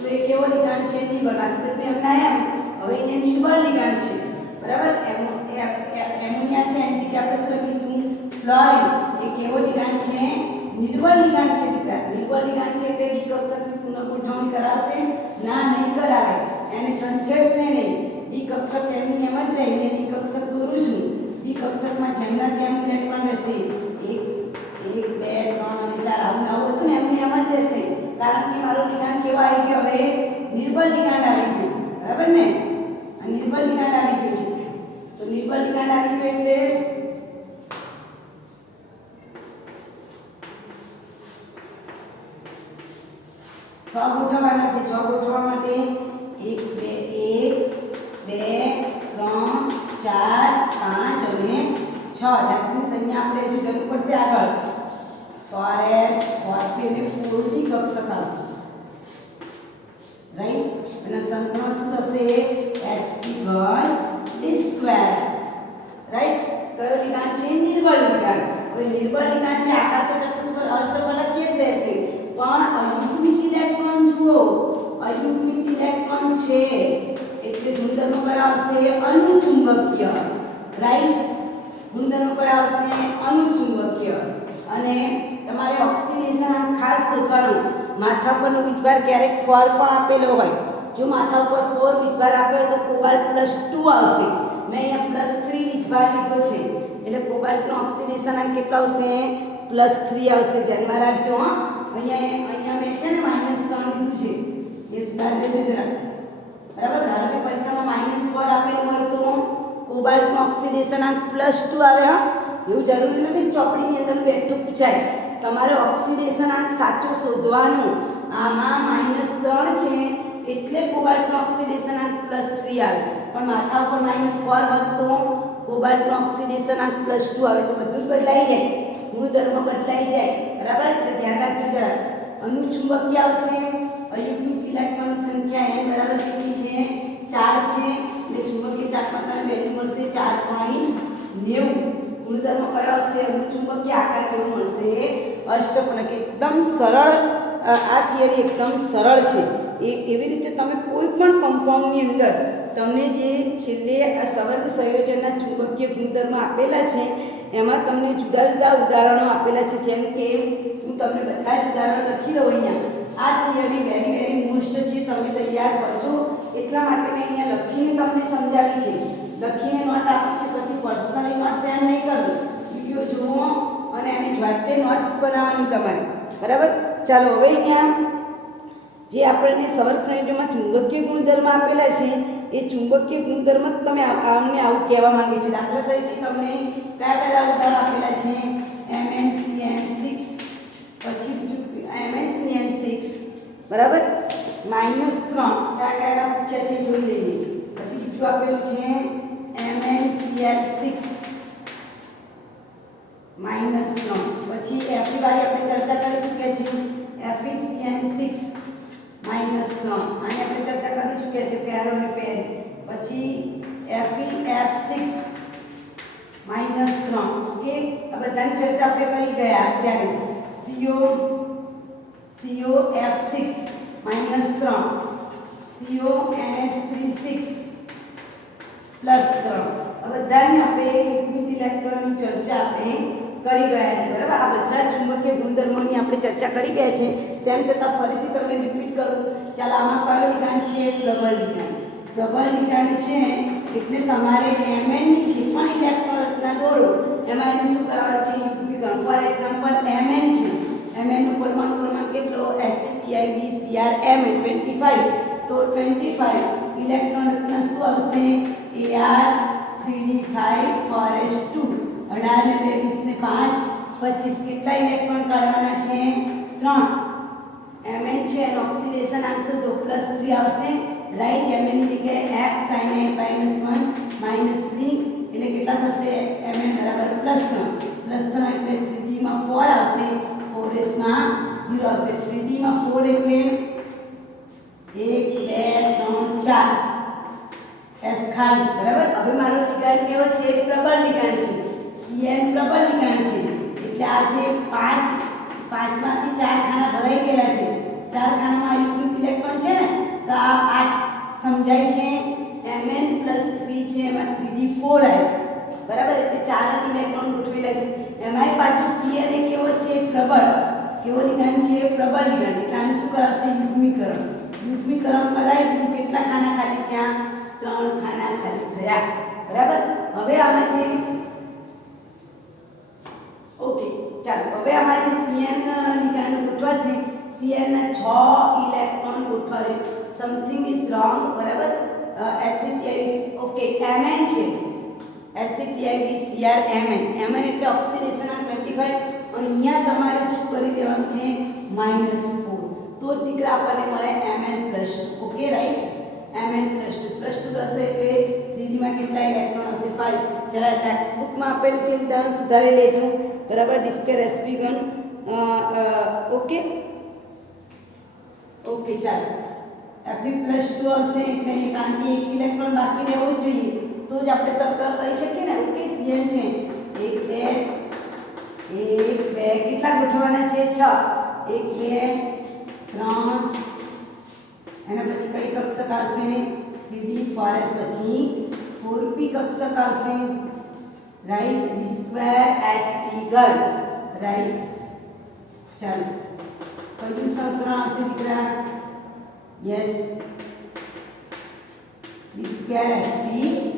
તો એ કેવો લિગાન્ડ છે નિર્બળ બાકી બધું એમના એમ હવે અહીંયા નિર્બળ લિગાન્ડ છે બરાબર એમોનિયા છે એની જગ્યાએ આપણે શું લખીશું ફ્લોરિન એ કેવો લિગાન્ડ છે નિર્બળ લિગાન્ડ છે દીકરા નિર્બળ લિગાન્ડ છે એટલે ડી કક્ષકની પુનઃગોઠવણી કરાવશે ના નહીં કરાવે એને છંછેડશે નહીં ડી કક્ષક એમની એમ જ રહે મેં ડી કક્ષક દોરું છું ડી કક્ષકમાં જેમના તેમ ઇલેક્ટ્રોન રહેશે 1 2 3 અને 4 આવું આવું હતું ને એમની એમ જ રહેશે કારણ કે મારો લિગાન્ડ કેવો આવી ગયો હવે નિર્બળ લિગાન્ડ આવી ગયું, બરાબર ને? આ નિર્બળ લિગાન્ડ આવી ગયું છે. તો નિર્બળ લિગાન્ડ આવી ગયું એટલે છ ગોઠવવાના છે. છ ગોઠવવા માટે 1 2 3 4 5 અને 6. દાખલાની સંખ્યા આપણે હજુ જરૂર પડશે આગળ. ફોરેસ ફોરપી અને ફોરડી કક્ષક આવશે, રાઈટ? અને સંતમાં શું થશે? sp3 d², right? કયો લિગાન્ડ છે? નિર્બળ લિગાન્ડ. હવે નિર્બળ લિગાન્ડ છે આકાર તો ચતુષ્કોણ અષ્ટફલક કે જ રહેશે, પણ અયુગ્મિક ઇલેક્ટ્રોન જુઓ, અયુગ્મિક ઇલેક્ટ્રોન છે એટલે ગુણધર્મ કયો આવશે? અનુચુંબકીય, રાઈટ? ગુણધર્મ કયો આવશે? અનુચુંબકીય. અને તમારે ઓક્સિડેશન ખાસ શોધવાનું. માથા પરનો વીજભાર ક્યારેક 4 પણ આપેલો હોય. જો માથા ઉપર 4 વીજભાર આપ્યો તો કોબાલ્ટ +2 આવશે. મેં અહીંયા +3 વીજભાર લીધો છે એટલે કોબાલ્ટનો ઓક્સિડેશન કેટલો આવશે? +3 આવશે. ધ્યાનમાં રાખજો. અહીંયા મેં છે ને -3 લીધું છે, એ સુધારી દેજો જરા, બરાબર? ધારો કે પરીક્ષામાં -4 આપેલું હોય તો કોબાલ્ટનો ઓક્સિડેશન +2 આવે. હા, એવું જરૂરી નથી ચોપડીની અંદર બેઠું પૂછાય. તમારે ઓક્સિડેશન સાચું શોધવાનું. આમાં -3 છે એટલે કોબાલ્ટનો ઓક્સિડેશન +3 આવે, પણ માથા ઉપર -4 હોત તો કોબાલ્ટનો ઓક્સિડેશન +2 આવે. તો બધું જ બદલાઈ જાય, ગુણધર્મ બદલાઈ જાય, બરાબર? એટલે ધ્યાન રાખજો જરા. અનુચુંબકીય આવશે. અયુગ્મિક ઇલેક્ટ્રોનની સંખ્યા n બરાબર કેટલી છે? 4 છે. એટલે ચુંબકીય ચાલકતાની વેલ્યુ મળશે 4.90. ગુણધર્મ કયો આવશે? અનુચુંબકીય આકાર કેવો મળશે? અષ્ટફલક. એકદમ સરળ. આ થિયરી એકદમ સરળ છે. એવી રીતે તમે કોઈ પણ કમ્પાઉન્ડની અંદર તમને જે છેલ્લે આ સવર્ગ સંયોજનના ચુંબકીય ગુણધર્મ આપેલા છે એમાં તમને જુદા જુદા ઉદાહરણો આપેલા છે. જેમ કે હું તમને બધા જ ઉદાહરણો લખી દઉં અહીંયા. આ થિયરી વેરી મોસ્ટ છે, તમે તૈયાર કરજો એટલા માટે મેં અહીંયા લખીને તમને સમજાવી છે. લખીને નોટ આપી છે, પછી પર્સનલી નોટ તૈયાર નહીં કરવું. વિડીયો જુઓ અને આની જાતે નોટ્સ બનાવવાની તમારે, બરાબર? ચાલો હવે અહીંયા જે આપણને સવર્ગ સંયોજનમાં ચુંબકીય ગુણધર્મ આપેલા છે એ ચુંબકીય ગુણધર્મ તમે આમને આવું કહેવા માંગે છે. દાખલા તરીકે તમને કયા કયા ઉદાહરણ આપેલા છે? MnCN6, પછી MnCN6, બરાબર? -3 કયા કયા પૂછ્યા છે જોઈ લઈએ. પછી બીજું આપેલું છે MnCl6 -3. પછી Fe વાળી આપણે ચર્ચા કરી ચૂક્યા છીએ, FeCN6 -3 આની આપણે ચર્ચા કરી ચૂક્યા છે, ફેરો અને ફેરી. પછી FeF6 -3. ઓકે, આ બધાની ચર્ચા આપણે કરી ગયા અત્યારે. COF6 -3, CONS36 +3. આ બધાની આપણે યુગ્મિક ઇલેક્ટ્રોનની ચર્ચા આપણે કરી ગયા છે, બરાબર? આ બધા ચુંબકીય ગુણધર્મોની આપણે ચર્ચા કરી ગયા છે. તેમ છતાં ફરીથી તમને રિપીટ કરું. ચાલો, આમાં કયો લિગાન્ડ છે? પ્રબળ લિગાન્ડ. પ્રબળ લિગાન્ડ છે એટલે તમારે Mn ની જે પણ ઇલેક્ટ્રોન રચના દોરો એમાં એને શું કરવાનું છે? યુગ્મીકરણ. ફોર એક્ઝામ્પલ Mn છે, Mn નો પરમાણુ ક્રમાંક કેટલો? SCPIBCRM 25. તો 25 ઇલેક્ટ્રોન રચના શું આવશે? Ar3d5 4s2. 18 ને 2 20 ને 5 25. કેટલા ઇલેક્ટ્રોન કાઢવાના છે? 3. Mn છે એનો ઓક્સિડેશન આન્સર તો +3 આવશે, રાઈટ? Mn ની જગ્યાએ F sin -1 -3 એટલે કેટલા થશે? Mn બરાબર +3. +3 એટલે 3d માં 4 આવશે, 4s માં 0 આવશે. 3d માં 4 એટલે 1 2 3 4 s ખાલી, બરાબર? હવે મારો લિગાન્ડ કેવો છે? પ્રબળ લિગાન્ડ છે. Cn પ્રબળ લિગાન્ડ છે એટલે આ જે 5 માંથી 4 ખાના ભરાઈ ગયેલા છે, 4 ખાનામાં યુગ્મિક ઇલેક્ટ્રોન છે ને, તો આ 8 સમજાય છે. Mn +3 છે એમાં 3d4 આવ્યો, બરાબર? એટલે 4 જ ઇલેક્ટ્રોન ગોઠવેલા છે. એમાંય પાછું Cn એ કેવો છે? પ્રબળ. કેવો લિગાન્ડ છે? પ્રબળ લિગાન્ડ. એટલે આનું શું કરાવશે? યુગ્મીકરણ. યુગ્મીકરણ કરાવી કેટલા ખાના ખાલી થયા? 3 ખાના ખાલી થયા, બરાબર? હવે આમાં જે ઓકે, ચાલો હવે આમાં જે Cn લિગાન્ડ ગોઠવાશે, Cn ના 6 ઇલેક્ટ્રોન અરે સમથિંગ ઇઝ રોંગ, બરાબર. એસિડ ઓકે Mn છે, SCTIBCR Mn એટલે ઓક્સિડેશન આ 25. અને અહીંયા તમારે શું કરી દેવાનું છે -4, તો દીકરા આપણને મળે Mn+2. ઓકે રાઈટ, Mn+2 +2 થશે એટલે 3D માં કેટલા ઇલેક્ટ્રોન હશે 5. જરા ટેક્સ્ટ બુકમાં આપેલું છે વિધાન સુધારી લેજો, બરાબર. Despair sp gun okay okay ચાલો Fe+2 આવશે એટલે કારણ કે એક ઇલેક્ટ્રોન બાકી રહેવો જોઈએ તો જ આપણે સબટ્રેક્ટ કરી શકીએ ને. ઓકે Cn છે 1 2 કેટલા ગોઠવવાના છે 6, 1 2 3 એના પછી કઈ કક્ષક આવશે 3d 4s પછી 4p કક્ષક આવશે રાઈટ, d2sp ઘન રાઈટ. ચાલો કયું સંકરણ આવશે દીકરા? યસ, d2sp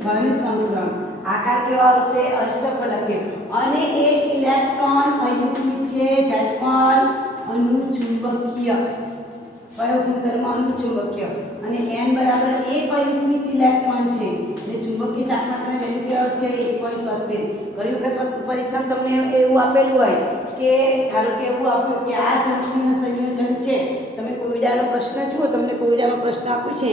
ઘન સંકરણ. આકાર કેવો આવશે? અષ્ટફલકીય. અને એક ઇલેક્ટ્રોન અયુગ્મિક છે, ધેટ કોલ અનુચુંબકીય. કયો ગુણધર્મ? અનુચુંબકીય. અને n બરાબર 1 અયુગ્મિક ઇલેક્ટ્રોન છે એટલે ચુંબકીય ચાપમાત્રાની વેલ્યુ કેવી આવશે? 1.73. ઘણી વખત પરીક્ષામાં તમને એવું આપેલું હોય કે ધારો કે એવું આપ્યું કે આ સંખ્યાનું સંયોજન છે. તમે કોયડાનો પ્રશ્ન જુઓ, તમને કોયડાનો પ્રશ્ન આપ્યો છે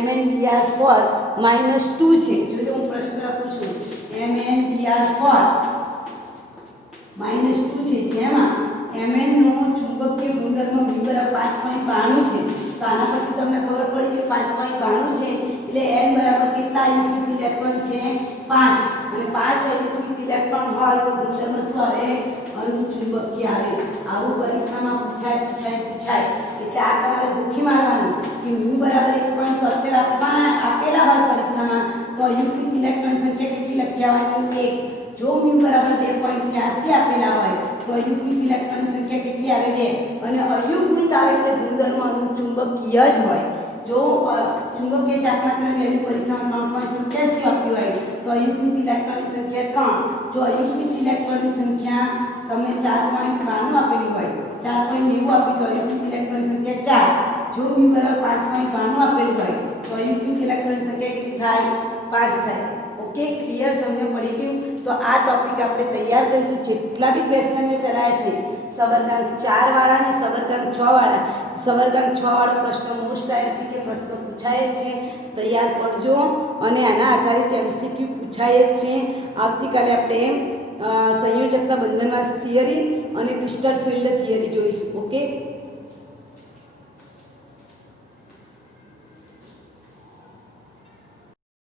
MnBr4 -2 છે. જોજો હું પ્રશ્ન આપું છું, MnBr4 -2 છે, જેમાં Mn નો ચુંબકીય ગુણધર્મ μ બરાબર 5.92 છે. તો આના પરથી તમને ખબર પડી કે 5.92 છે એટલે n બરાબર કેટલા અયુગ્મિક ઇલેક્ટ્રોન છે? 5. અને 5 અયુગ્મિક ઇલેક્ટ્રોન હોય તો ગુણધર્મ શું આવે? અનુચુંબકીય આવે. આવું પરીક્ષામાં પૂછાય. એટલે આ તમારે ભૂખી મારવાનું કે μ બરાબર 1.73 આપેલા હોય પરીક્ષામાં તો અયુગ્મિક ઇલેક્ટ્રોન સંખ્યા કેટલી લખી આવવાની? 1. જો μ બરાબર 2.83 આપેલા હોય તો અયુગ્મિક ઇલેક્ટ્રોન સંખ્યા કેટલી આવે? 2. અને અયુગ્મિક આવે એટલે ગુણધર્મ અનુચુંબકીય જ હોય. જો ચુંબકીય ચાપમાત્રાની વેલ્યુ પરીક્ષામાં 3.87 આપી હોય તો અયુગ્મિક ઇલેક્ટ્રોનની સંખ્યા 3. જો અયુગ્મિક ઇલેક્ટ્રોનની સંખ્યા તમને 4.92 આપેલી હોય, 4.90 આપી તો અયુગ્મિક ઇલેક્ટ્રોનની સંખ્યા 4. જો μ બરાબર 5.92 આપેલું હોય તો અયુગ્મિક ઇલેક્ટ્રોનની સંખ્યા કેટલી થાય? 5 થાય. Okay, clear? સમજ પડી ગયું? તો આ ટોપિક આપણે તૈયાર કરીશું. જેટલા બી ક્વેશ્ચન મેં ચલાવ્યા છે સવર્ગાંક 4 વાળા અને સવર્ગાંક 6 વાળા, સવર્ગાંક 6 વાળો પ્રશ્ન મોસ્ટ આઈએમપી છે, પ્રશ્ન પૂછાય છે, તૈયાર કરજો. અને આના આધારિત MCQ પૂછાય જ છે. આવતીકાલે આપણે સંયોજકતા બંધનવાસ થિયરી અને ક્રિસ્ટલ ફિલ્ડ થિયરી જોઈશું. ઓકે.